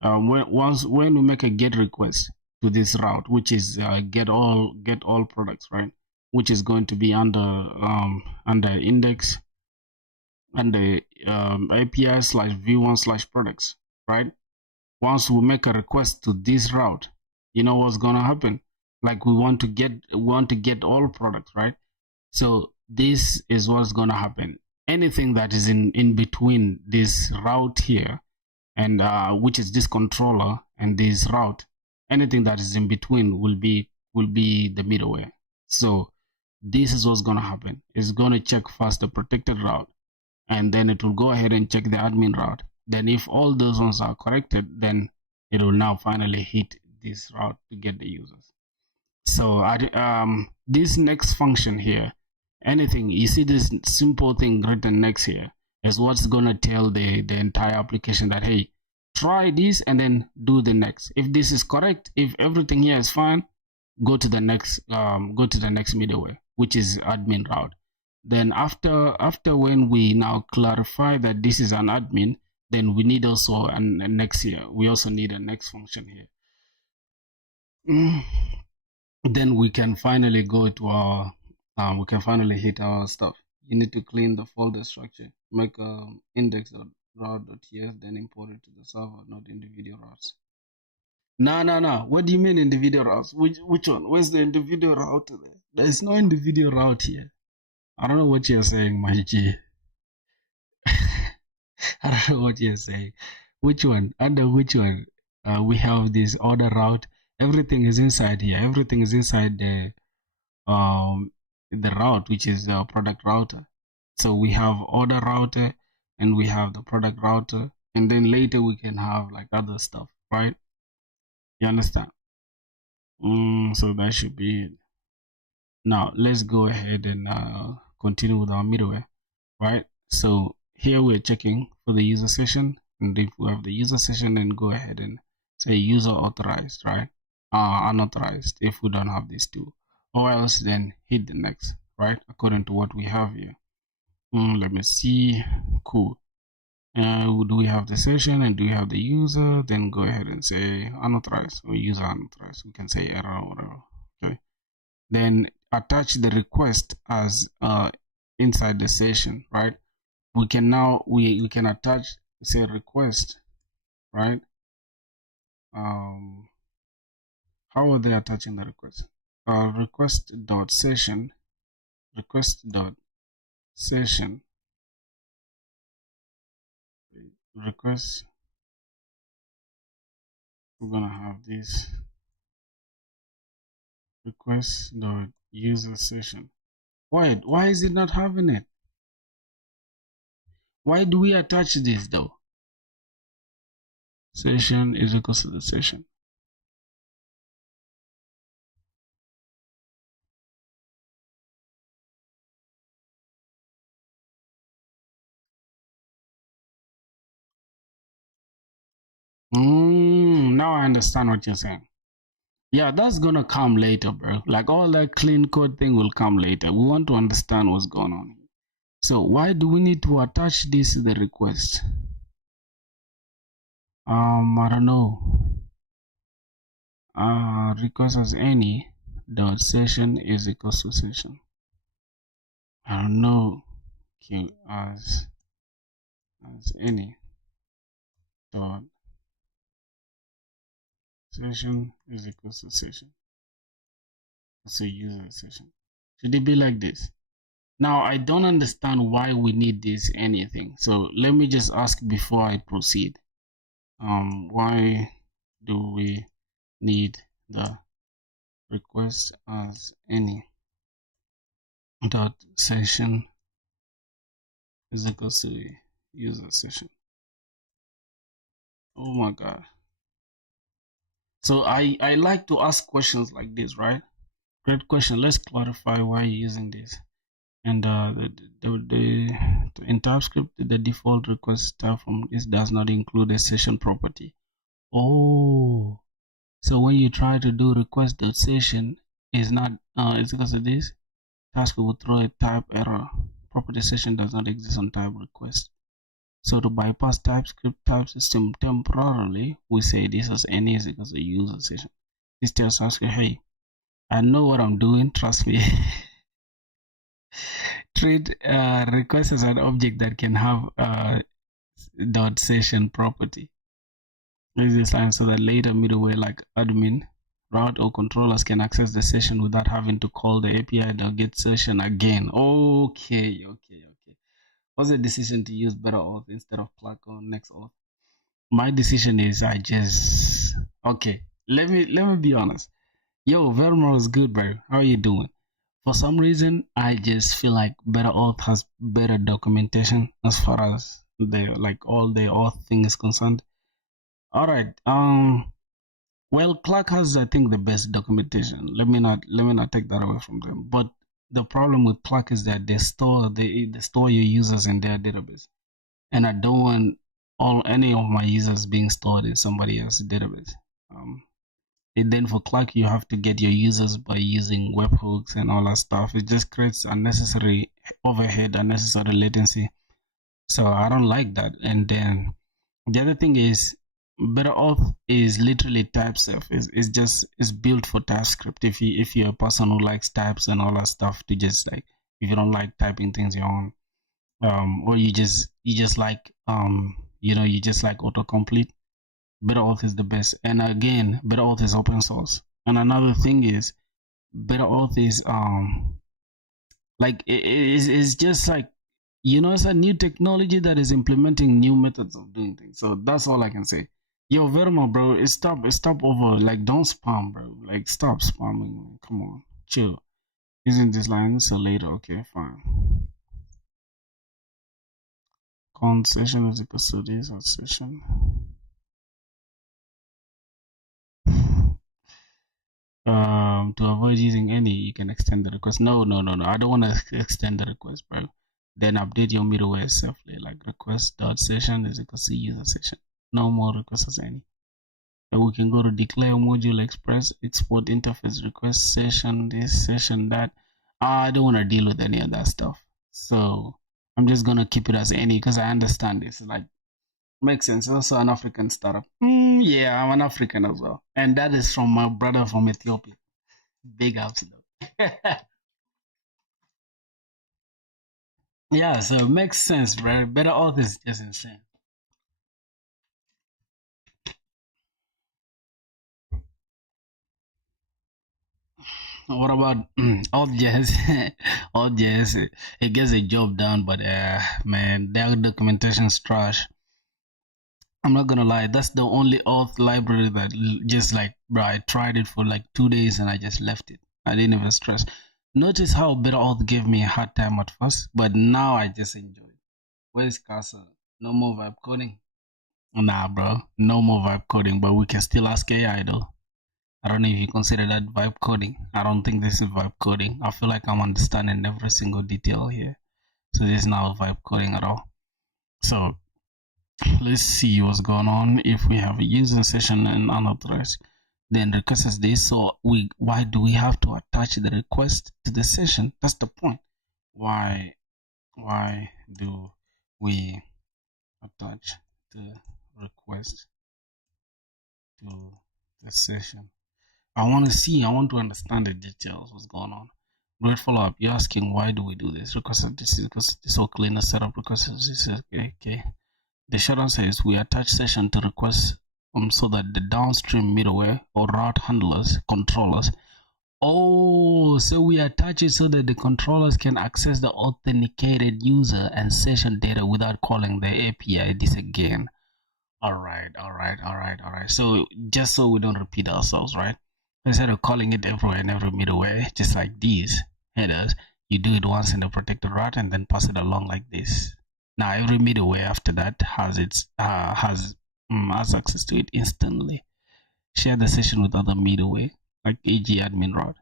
When we make a get request to this route, which is get all products, right? Which is going to be under index and the API / v1 / products, right? Once we make a request to this route, you know what's gonna happen? Like we want to get all products, right? So this is what's gonna happen. Anything that is in between this route here and which is this controller and this route, anything that is in between will be the middleware. So this is what's gonna happen. It's gonna check first the protected route, and then it will go ahead and check the admin route. Then if all those ones are corrected, then it will now finally hit this route to get the users. So this next function here, anything you see this simple thing written next here is what's gonna tell the entire application that, hey, try this and then do the next. If this is correct, if everything here is fine, go to the next middleware, which is admin route. Then after when we now clarify that this is an admin, then we need also a next here. We also need a next function here. Then we can finally go to our we can finally hit our stuff. You need to clean the folder structure, make index.route.ts, then import it to the server, not individual routes. No. What do you mean individual routes? Which one? Where's the individual route there? There is no individual route here. I don't know what you're saying, my G. I don't know what you're saying. Which one? Under which one? We have this order route. Everything is inside here. Everything is inside the route, which is the product router. So we have order router and we have the product router, and then later we can have like other stuff, right? You understand? So that should be it. Now let's go ahead and continue with our middleware, right? So here we're checking for the user session, and if we have the user session, then go ahead and say user authorized, right? Unauthorized if we don't have these two, or else then hit the next, right? According to what we have here. Let me see. Cool. Do we have the session and do we have the user? Then go ahead and say unauthorized or user unauthorized. We can say error or whatever. Okay. Then attach the request as inside the session, right? We can now we can attach, say, request, right? How are they attaching the request? Request.session, request.session, request. We're gonna have this request.user session. Why is it not having it? Why do we attach this though? Session is equal to the session. Now I understand what you're saying. Yeah, that's gonna come later, bro. Like all that clean code thing will come later. We want to understand what's going on. So why do we need to attach this to the request? I don't know. Request as any dot session is equal to session. I don't know. Okay, as any dot session is equal to session. Let's say user session. Should it be like this? Now I don't understand why we need this anything. So let me just ask before I proceed. Why do we need the request as any dot session is equal to user session? Oh my god. So I like to ask questions like this, right? Great question. Let's clarify why you're using this. And in TypeScript, the default request type from this does not include a session property. Oh, so when you try to do request.session is not it's because of this. TypeScript will throw a type error. Property session does not exist on type request. So to bypass TypeScript type system temporarily, we say this as any is equals to user session. This tells TypeScript, hey, I know what I'm doing, trust me. Treat request as an object that can have dot session property. Use this line so that later middleware like admin, route, or controllers can access the session without having to call the API.get session again. Okay. What's the decision to use better auth instead of plug on next auth? My decision is okay. Let me be honest. Yo, Verma was good, bro. How are you doing? For some reason, I just feel like Better Auth has better documentation as far as the like all the auth thing is concerned. All right. Well, Clark has, I think, the best documentation. Let me not take that away from them. But the problem with Clark is that they store your users in their database, and I don't want all any of my users being stored in somebody else's database. Um, and then for Clark, you have to get your users by using webhooks and all that stuff. It just creates unnecessary overhead, unnecessary latency. So I don't like that. And then the other thing is Better Auth is literally type safe. It's built for TypeScript. If you're a person who likes types and all that stuff, to just like if you don't like typing things your own, or you just like you just like autocomplete. Better Auth is the best. And again, Better Auth is open source. And another thing is Better Auth is like it's just like it's a new technology that is implementing new methods of doing things. So that's all I can say. Yo, Verma, bro, stop over. Like, don't spam, bro. Like, stop spamming, man. Come on, chill. Using this line, so later, okay, fine. Con session is equal to this session. To avoid using any, you can extend the request. No, I don't want to extend the request, bro. Then update your middleware safely, like request dot session is equal to user session. No more requests as any. And we can go to declare module express export interface request session this session that. I don't want to deal with any of that stuff, so I'm just gonna keep it as any because I understand this. Like, makes sense. Also an African startup. Yeah, I'm an African as well, and that is from my brother from Ethiopia. Big ups though. Yeah, so it makes sense, bro. Better Auth is just insane. What about Auth.js? Auth.js, it gets a job done, but man, their documentation's trash. I'm not gonna lie, that's the only auth library that just like, bro, I tried it for like 2 days and I just left it. I didn't even stress. Notice how Better Auth gave me a hard time at first, but now I just enjoy it. Where's Casa? No more vibe coding. Nah, bro, no more vibe coding, but we can still ask AI though. I don't know if you consider that vibe coding. I don't think this is vibe coding. I feel like I'm understanding every single detail here. So this is not vibe coding at all. So let's see what's going on. If we have a user session and unauthorized, then request is this. So why do we have to attach the request to the session? That's the point. Why do we attach the request to the session? I want to understand the details, what's going on. Great follow-up. You're asking why do we do this? Because this is because this will clean the setup because this is okay. The short answer is we attach session to request so that the downstream middleware or route handlers, controllers. Oh, so we attach it so that the controllers can access the authenticated user and session data without calling the API. This again. All right. So just so we don't repeat ourselves, right? Instead of calling it everywhere in every middleware, just like these headers, you do it once in the protected route and then pass it along like this. Now every middleware after that has access to it instantly. Share the session with other middleware, like AG admin route.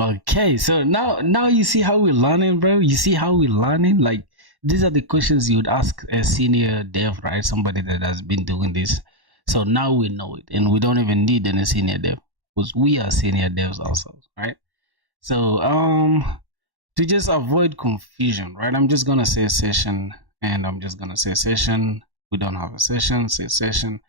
Okay, so now you see how we're learning, bro. You see how we're learning. Like, these are the questions you would ask a senior dev, right? Somebody that has been doing this. So now we know it, and we don't even need any senior dev because we are senior devs ourselves, right? So to just avoid confusion, right? I'm just gonna say session, and I'm just gonna say session. We don't have a session. Say session.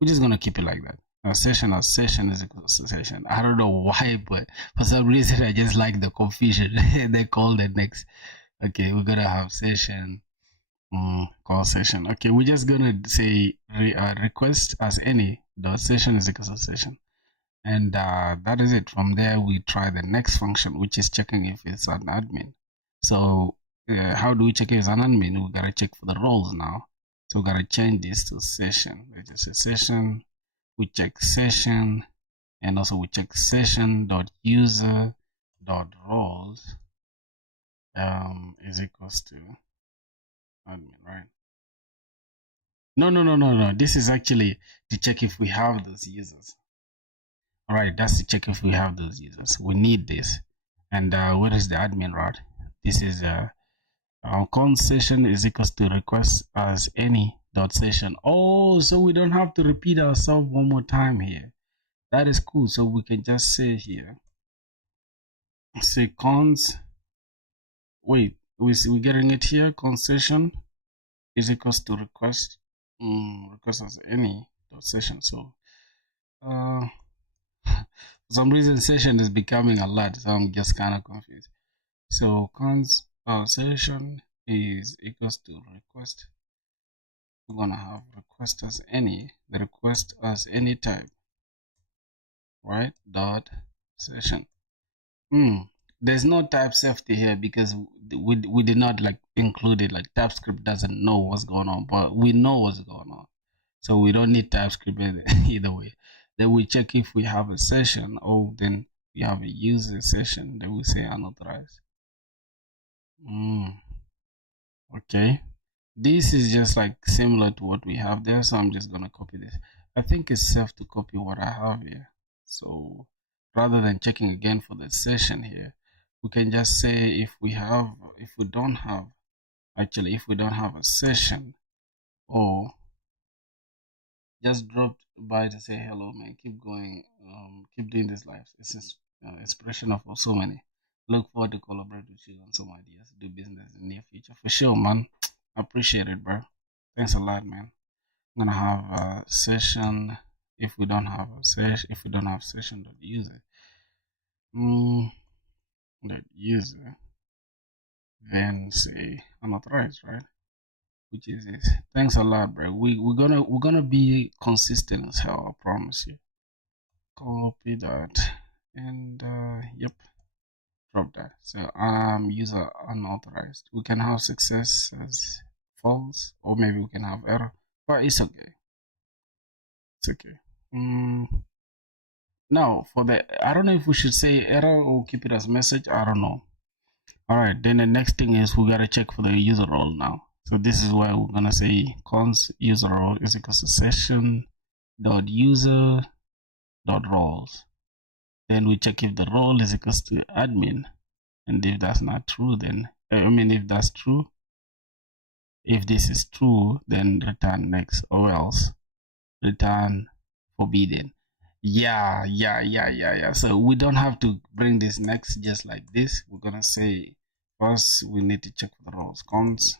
We're just gonna keep it like that. A session is equal to session. I don't know why, but for some reason I just like the confusion. They call the next. Okay, we're gonna have session. Call session. Okay, we're just gonna say request as any. The session is equal to session, and that is it. From there, we try the next function, which is checking if it's an admin. So how do we check if it's an admin? We gotta check for the roles now. So we gotta change this to session. Let's just say session. We check session, and also we check session.user.roles is equals to admin, right? No. This is actually to check if we have those users. All right, that's to check if we have those users. We need this. And where is the admin route? This is our con session is equals to request as any dot session. Oh, so we don't have to repeat ourselves one more time here. That is cool. So we can just say here, say cons. Wait, we getting it here. Con session is equals to request request as any dot session. So for some reason session is becoming a lot, so I'm just kind of confused. So cons session is equals to request. We're gonna have request as any, the request as any type, right? Dot session. There's no type safety here because we did not like include it. Like TypeScript doesn't know what's going on, but we know what's going on, so we don't need TypeScript either way. Then we check if we have a session, or then we have a user session. Then we say unauthorized. Okay, this is just like similar to what we have there, so I'm just gonna copy this. I think it's safe to copy what I have here. So rather than checking again for the session here, we can just say if we don't have a session, or just dropped by to say hello, man. Keep going, keep doing this live. It's inspirational for so many. Look forward to collaborate with you on some ideas, do business in the near future for sure, man. I appreciate it, bro. Thanks a lot, man. I'm gonna have a session. If we don't have a session, session.user, that user, then say unauthorized, right? Which is this. Thanks a lot, bro. We're gonna be consistent as hell. I promise you. Copy that, and yep, drop that. So user unauthorized. We can have success as false, or maybe we can have error, but it's okay. It's okay. Now for the, I don't know if we should say error or keep it as message. I don't know. All right, then the next thing is we gotta check for the user role now. So this is why we're gonna say cons user role is equal to session dot user dot roles. Then we check if the role is equal to admin, and if that's not true, then if that's true, if this is true, then return next, or else return forbidden. Yeah. So we don't have to bring this next just like this. We're gonna say first we need to check for the roles. Cons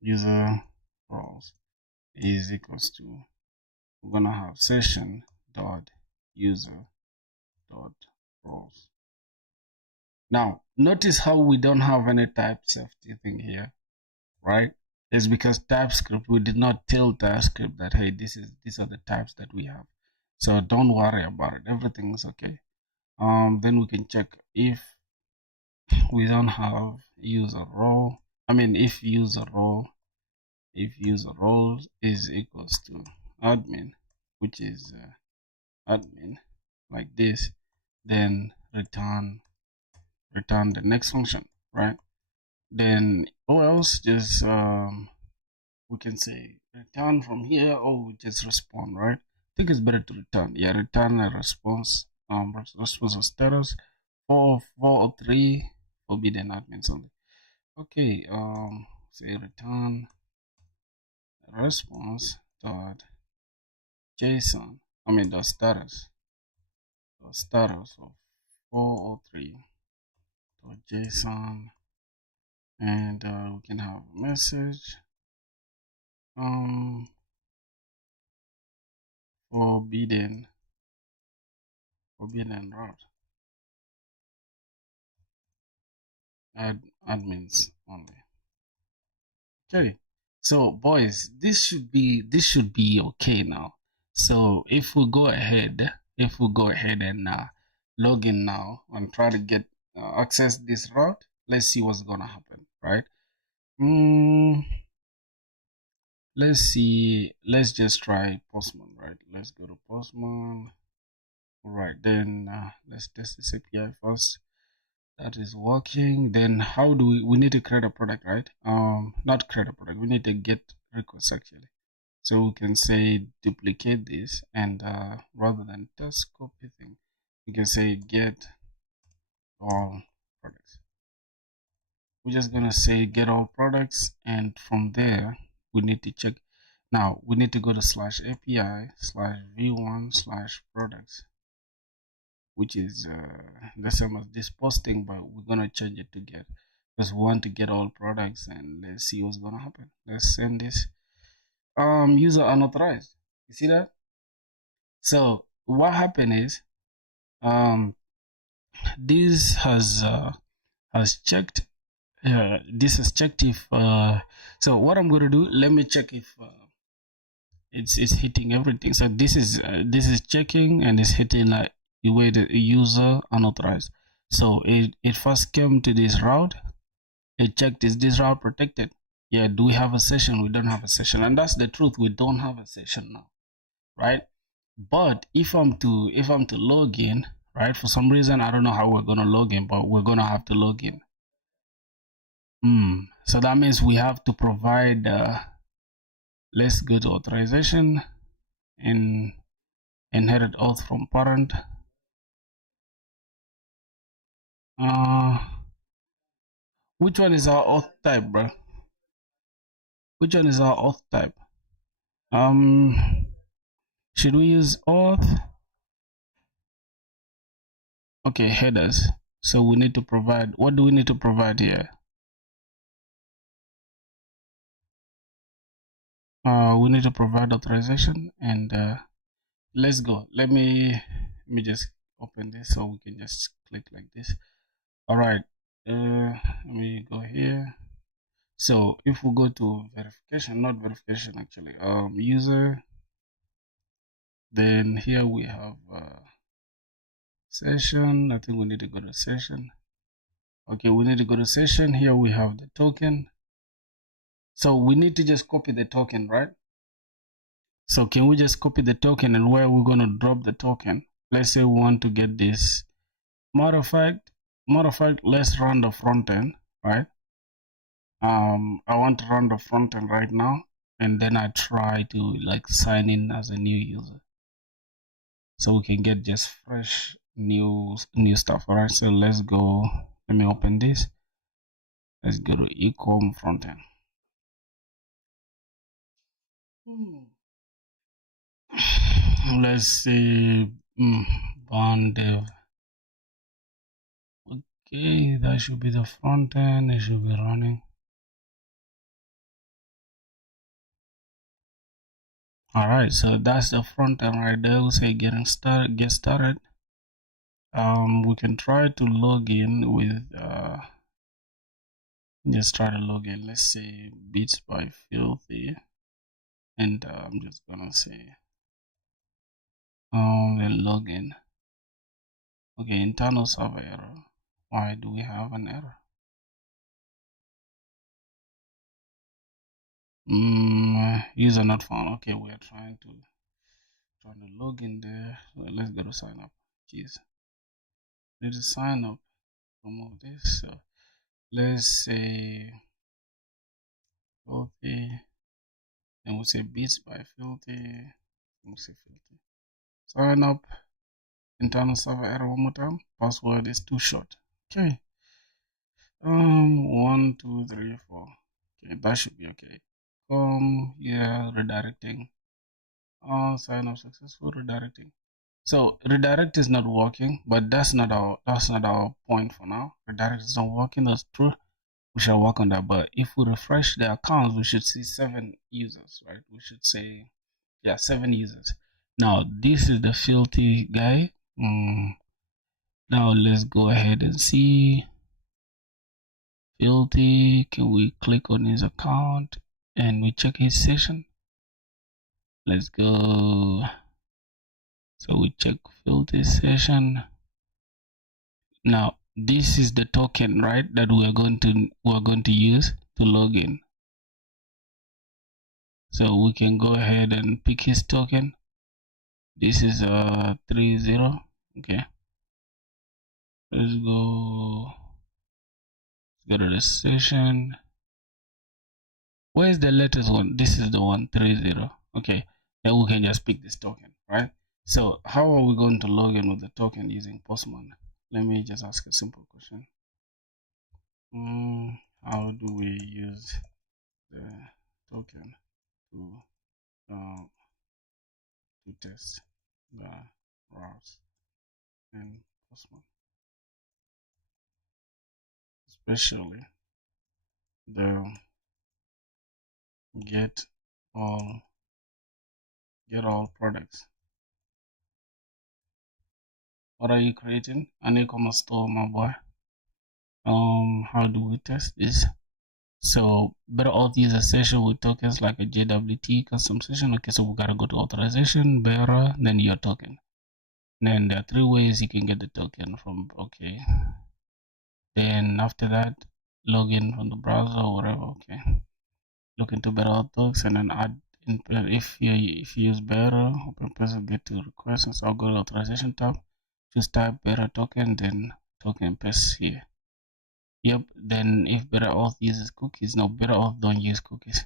user roles is equals to, we're gonna have session dot user dot roles. Now notice how we don't have any type safety thing here, right? It's because TypeScript, we did not tell TypeScript that hey, these are the types that we have. So don't worry about it. Everything's okay. Then we can check if we don't have user role. If user role is equals to admin, which is admin, like this, then return the next function, right? Then or else just we can say return from here, or we just respond, right? I think it's better to return. Yeah, return a response. Response of status 403 forbidden admin only. Okay, say return response dot JSON. Dot status of 403 dot JSON, and we can have a message forbidden route admins only. Okay, so boys, this should be okay now. So if we go ahead and log in now and try to get access this route, let's see what's gonna happen, right? Let's see. Let's just try Postman, right? Let's go to Postman. All right, then let's test this API first. That is working. Then how do we need to create a product, right? Not create a product, we need to get request actually. So we can say duplicate this, and rather than test copy thing, we can say get all products. We're just gonna say get all products, and from there we need to check. Now we need to go to /API/v1/products, which is the same as this posting, but we're gonna change it to get, because we want to get all products. And let's see what's gonna happen. Let's send this. User unauthorized. You see that? So what happened is this has checked. This has checked if. So what I'm gonna do? Let me check if it's hitting everything. So this is checking and it's hitting like the way the user unauthorized. So it first came to this route. It checked, is this route protected? Yeah. Do we have a session? We don't have a session, and that's the truth. We don't have a session now, right? But if I'm to log in, right? For some reason, I don't know how we're gonna log in, but we're gonna have to log in. So that means we have to provide. Let's go to authorization and inherit auth from parent. Which one is our auth type, bro? Which one is our auth type? Should we use auth? Okay, headers. So we need to provide. What do we need to provide here? We need to provide authorization, and let's go. Let me just open this so we can just click like this. All right. Let me go here. So if we go to verification, not verification actually, user, then here we have session. I think we need to go to session. Okay, we need to go to session. Here we have the token. So we need to just copy the token, right? So can we just copy the token, and where we're going to drop the token? Let's say we want to get this. Matter of fact, let's run the front end, right? I want to run the front end right now, and then I try to like sign in as a new user, so we can get just fresh new stuff. All right, so let's go. Let me open this. Let's go to ecom front end. Let's see, bond dev. Okay, that should be the front end. It should be running. All right, so that's the front end right there. We'll say get started. We can try to log in with just try to log in. Let's say Beats by Filthy, and I'm just gonna say then log in. Okay, internal server error. Why do we have an error? User not found. Okay, we are trying to log in there. So let's go to sign up. Jeez, need to sign up. Remove this. So let's say Filthy, and we'll say Beats by Filthy. We'll say Filthy. Sign up. Internal server error one more time. Password is too short. Okay. 1 2 3 4. Okay, that should be okay. Yeah, redirecting. Sign up successful, redirecting. So redirect is not working, but that's not our point for now. Redirect is not working. That's true. We shall work on that. But if we refresh the accounts, we should see 7 users, right? We should say, yeah, 7 users. Now this is the Filthy guy. Now let's go ahead and see Filthy. Can we click on his account and we check his session? Let's go. So we check Filthy session. Now this is the token, right, that we're going to use to log in. So we can go ahead and pick his token. This is 30. Okay, let's go to the session. Where's the latest one? This is the 130. Okay, then we can just pick this token, right? So how are we going to log in with the token using Postman? Let me just ask a simple question. How do we use the token to uh, test the routes in Postman, especially the get all get all products? What are you creating? An e-commerce store, my boy. How do we test this? So better auth user session with tokens like a JWT custom session. Okay, so we gotta go to authorization, bearer, then your token. Then there are three ways you can get the token from. Okay, then after that, log in from the browser or whatever. Okay, look into better auth docs and then add in, if you use bearer, open press get to request, and so I'll go to authorization tab, just type bearer token, then token paste here. Yep, then if better auth uses cookies, no, better auth don't use cookies.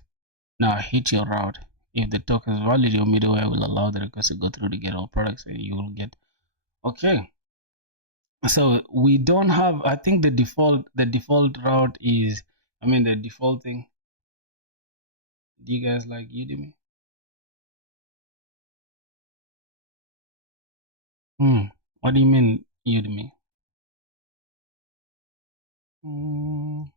Now hit your route. If the token is valid, your middleware will allow the request to go through to get all products and you will get. Okay. So we don't have, I think the default route is, the default thing. Do you guys like Udemy? What do you mean Udemy? All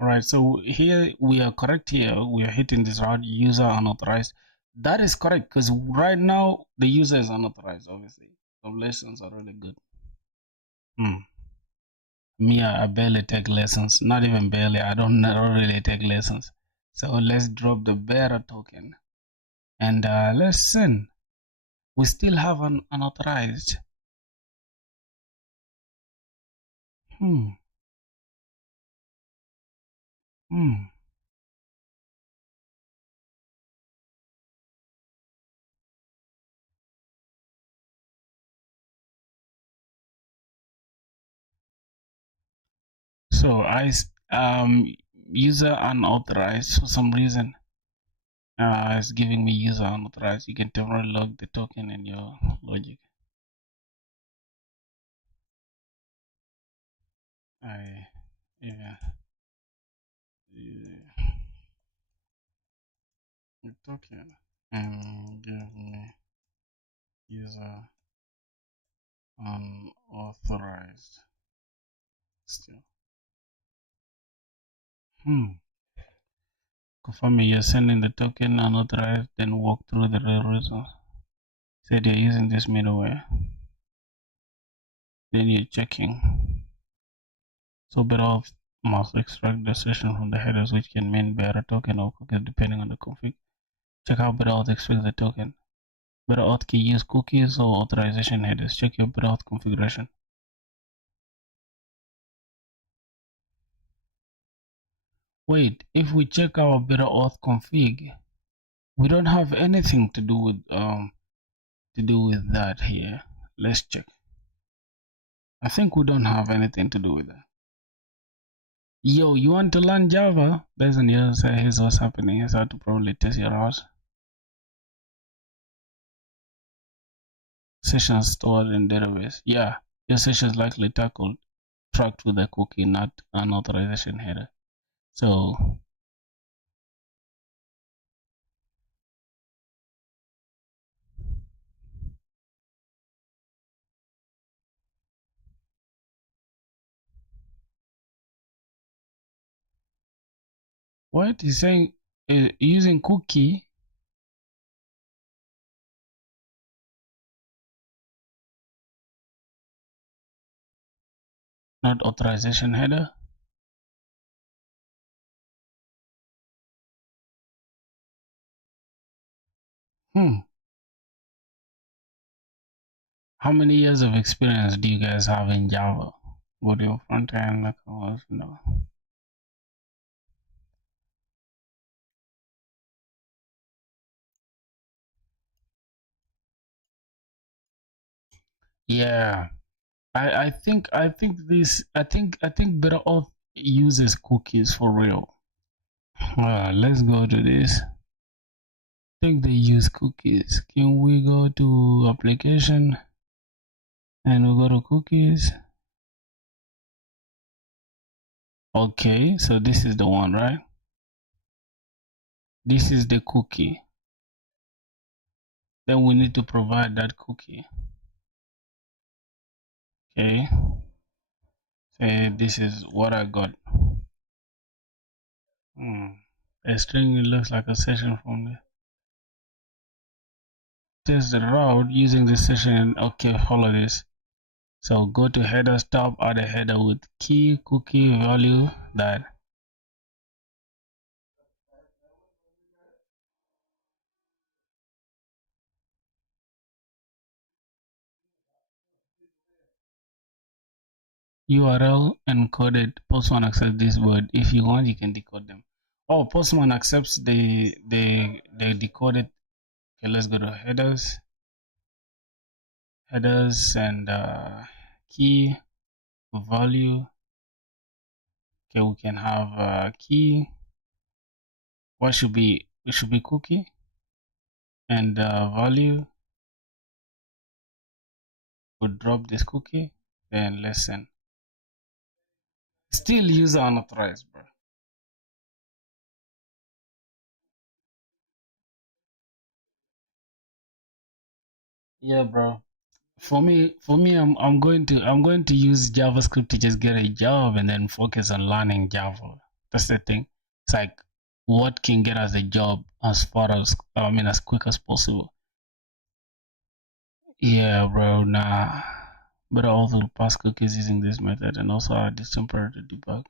right, so here we are correct here. We are hitting this route, user unauthorized. That is correct because right now the user is unauthorized, obviously. The lessons are really good. Me, I barely take lessons. Not even barely. I don't really take lessons. So let's drop the bearer token and let's send. We still have an unauthorized. Hmm. Hmm. So user unauthorized for some reason. It's giving me user unauthorized. You can temporarily log the token in your logic. Yeah. The token and give me user unauthorized still. Confirm you're sending the token unauthorized, then walk through the real results. Said you're using this middleware. Then you're checking. So better off must extract the session from the headers, which can mean better token or cookies depending on the config. Check how better auth extracts the token. Better auth can use cookies or authorization headers. Check your better auth configuration. Wait, if we check our better auth config, we don't have anything to do with that here. Let's check. I think we don't have anything to do with that. Yo, you want to learn Java? Based on your say, here's what's happening. Here's how to probably test your house. Sessions stored in database. Yeah, your session is likely tracked with a cookie, not an authorization header. So what he's saying using cookie, not authorization header. How many years of experience do you guys have in Java? Go to your front end, like no. Yeah, I think better off uses cookies for real. Let's go to this. I think they use cookies. Can we go to application and we go to cookies? Okay, so this is the one, right? This is the cookie. Then we need to provide that cookie. Okay, say this is what I got. A string looks like a session from there. Test the route using the session. Okay, follow this. So go to header, stop, add a header with key cookie value that URL encoded. Postman accepts this word. If you want, you can decode them. Oh, Postman accepts the decoded. Okay, let's go to headers and key value. Okay, we can have key. What should be? It should be cookie and value. We'll drop this cookie. Then lesson. Still user unauthorized, bro. Yeah, bro. For me, I'm going to use JavaScript to just get a job and then focus on learning Java. That's the thing. It's like what can get us a job as far as as quick as possible. Yeah, bro. Nah. Better also pass cookies using this method and also add this temporary to debug.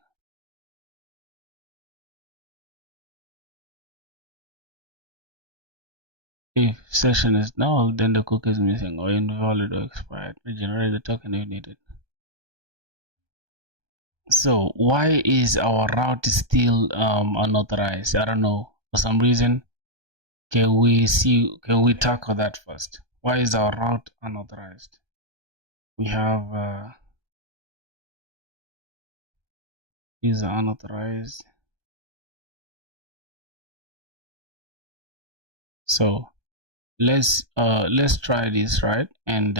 If session is null, then the cookie is missing or invalid or expired. Regenerate the token if needed. So why is our route still unauthorized? I don't know. For some reason, can we tackle that first? Why is our route unauthorized? We have user unauthorized. So let's try this, right? And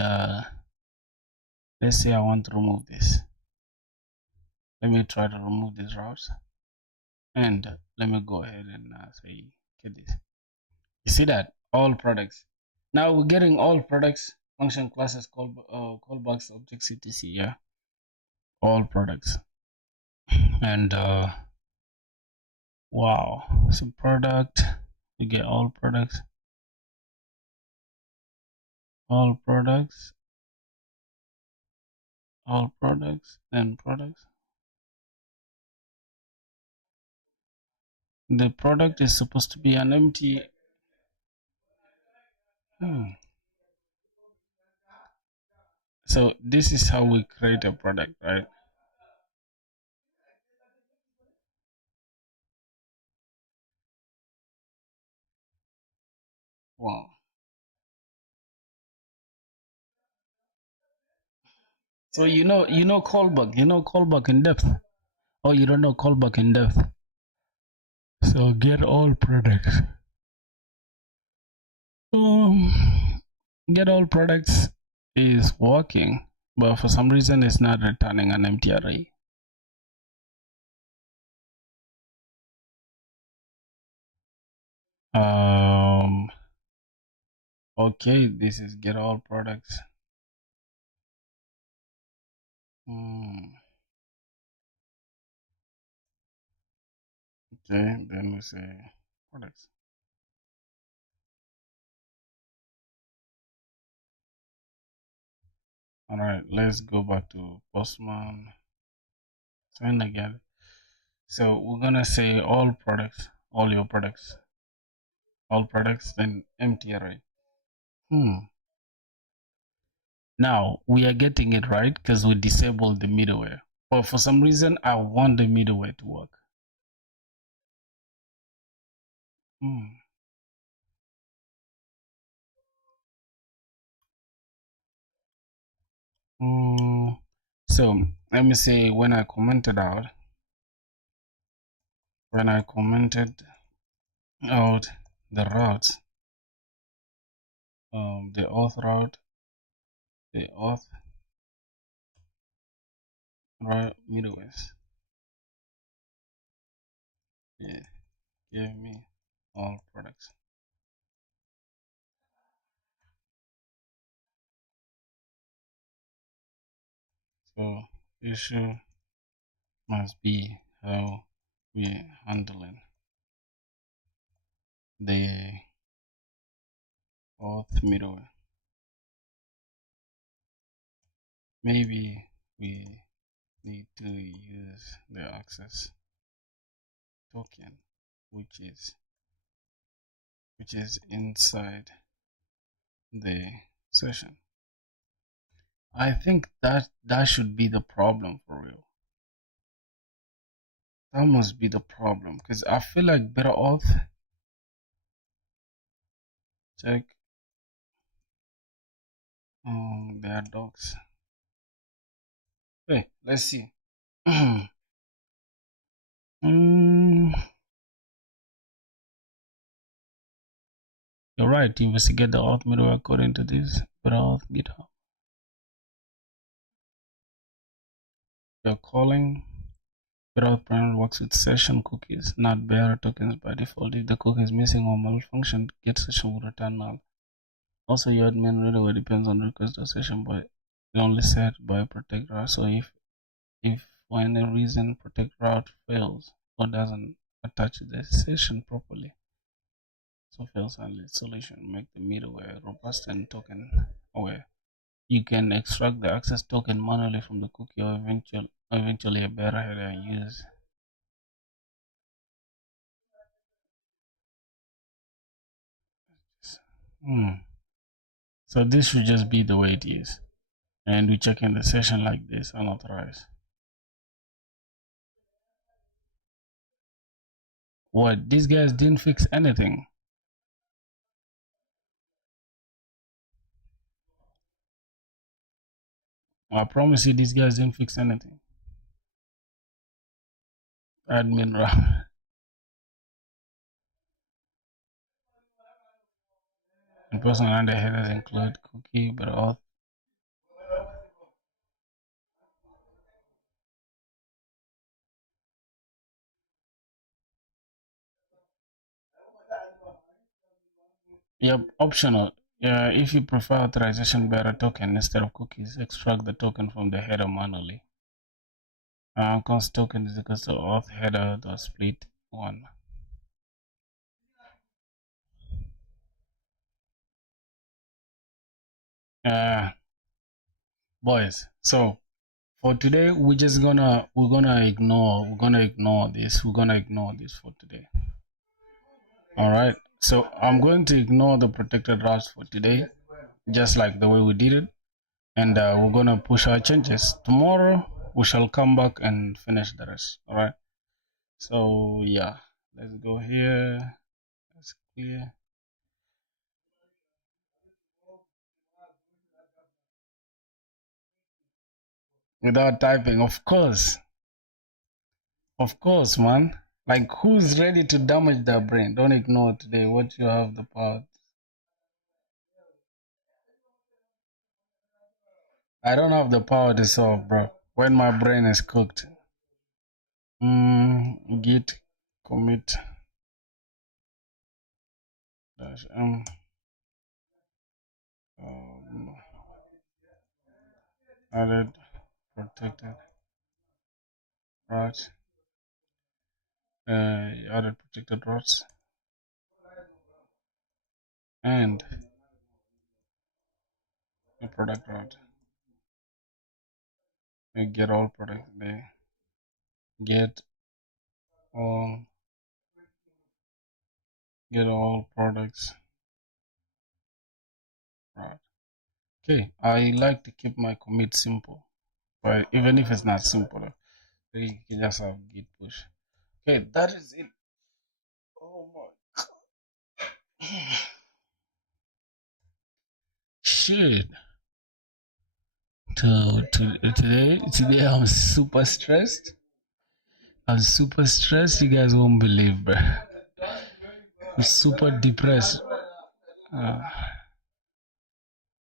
let's say I want to remove this. Let me try to remove these routes. And let me go ahead and say get this. You see that all products. Now we're getting all products, function classes, callbacks, objects, etc. Yeah, all products. And wow, so product, we get all products, all products, all products, and products. The product is supposed to be an empty. Hmm. So this is how we create a product, right? Wow. So you know callback, callback in depth. Oh, you don't know callback in depth. So get all products. Um, get all products is working, but for some reason it's not returning an empty array. Um, okay, this is get all products. Okay, then we say products. All right, let's go back to Postman. Send again. So we're gonna say all products, all your products, all products, then empty array. Now we are getting it right because we disabled the middleware. But for some reason, I want the middleware to work. Mm, so let me say when I commented out, when I commented out the routes, the auth route, the auth route middleways, yeah, gave me all products. So issue must be how we handling the auth middleware. Maybe we need to use the access token, which is inside the session. I think that should be the problem for real. That must be the problem because I feel like better auth check their docs. Hey, let's see. Mm, you're right. Investigate the auth middleware according to this better auth GitHub. You're calling better auth panel works with session cookies, not bearer tokens by default. If the cookie is missing or malfunction, get session will return null. Also, your admin relay depends on request or session, but it only set by protect route. So if for any reason protect route fails or doesn't attach the session properly, so fails and solution make the middleware robust and token aware. You can extract the access token manually from the cookie or eventually a bearer header and use. So this should just be the way it is. And we check in the session like this, unauthorized. What? These guys didn't fix anything. I promise you, these guys didn't fix anything. Admin RAM. And personal under headers include cookie, but auth. Yep, optional. If you prefer authorization bearer token instead of cookies, extract the token from the header manually. Const token is equal to auth header dot split one. Boys, so for today we're gonna ignore this for today. All right, so I'm going to ignore the protected routes for today, just like the way we did it, and we're gonna push our changes tomorrow. We shall come back and finish the rest. All right, so yeah, let's go here. Let's clear without typing, of course, man. Like, who's ready to damage their brain? Don't ignore today what you have the power. I don't have the power to solve, bro. When my brain is cooked. Git commit dash um, added protected routes. Added protected routes and a product route. We get all products there. Get all products route. Okay, I like to keep my commit simple, but even if it's not simple, you can just have git push. Okay, that is it. Oh my shit. Today I'm super stressed. I'm super stressed. You guys won't believe, bro. I'm super depressed. Uh,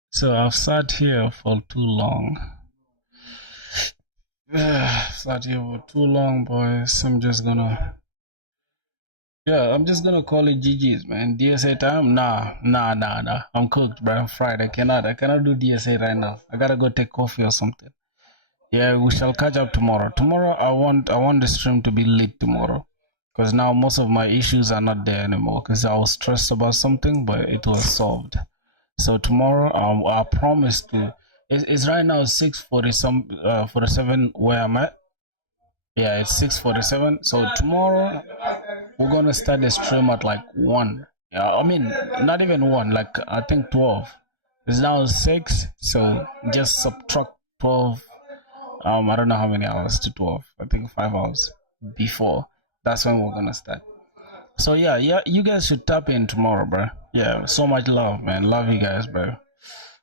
so I've sat here for too long. Sat here for too long, boys. I'm just gonna call it GG's, man. DSA time? Nah. I'm cooked, bro. I'm fried. I cannot do DSA right now. I gotta go take coffee or something. Yeah, we shall catch up tomorrow. Tomorrow, I want the stream to be lit tomorrow, because now most of my issues are not there anymore. Because I was stressed about something, but it was solved. So tomorrow, I promise to. It's right now 6:47 where I'm at. Yeah, it's 6:47. So tomorrow we're gonna start the stream at like 1. Yeah, I mean not even 1. Like I think 12. It's now 6. So just subtract 12. I don't know how many hours to 12. I think 5 hours before. That's when we're gonna start. So yeah, you guys should tap in tomorrow, bro. Yeah, so much love, man. Love you guys, bro.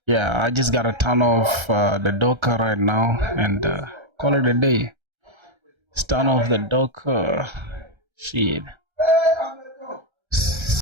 Yeah, I just gotta turn off the Docker right now and call it a day. Turn off the Docker. Shit.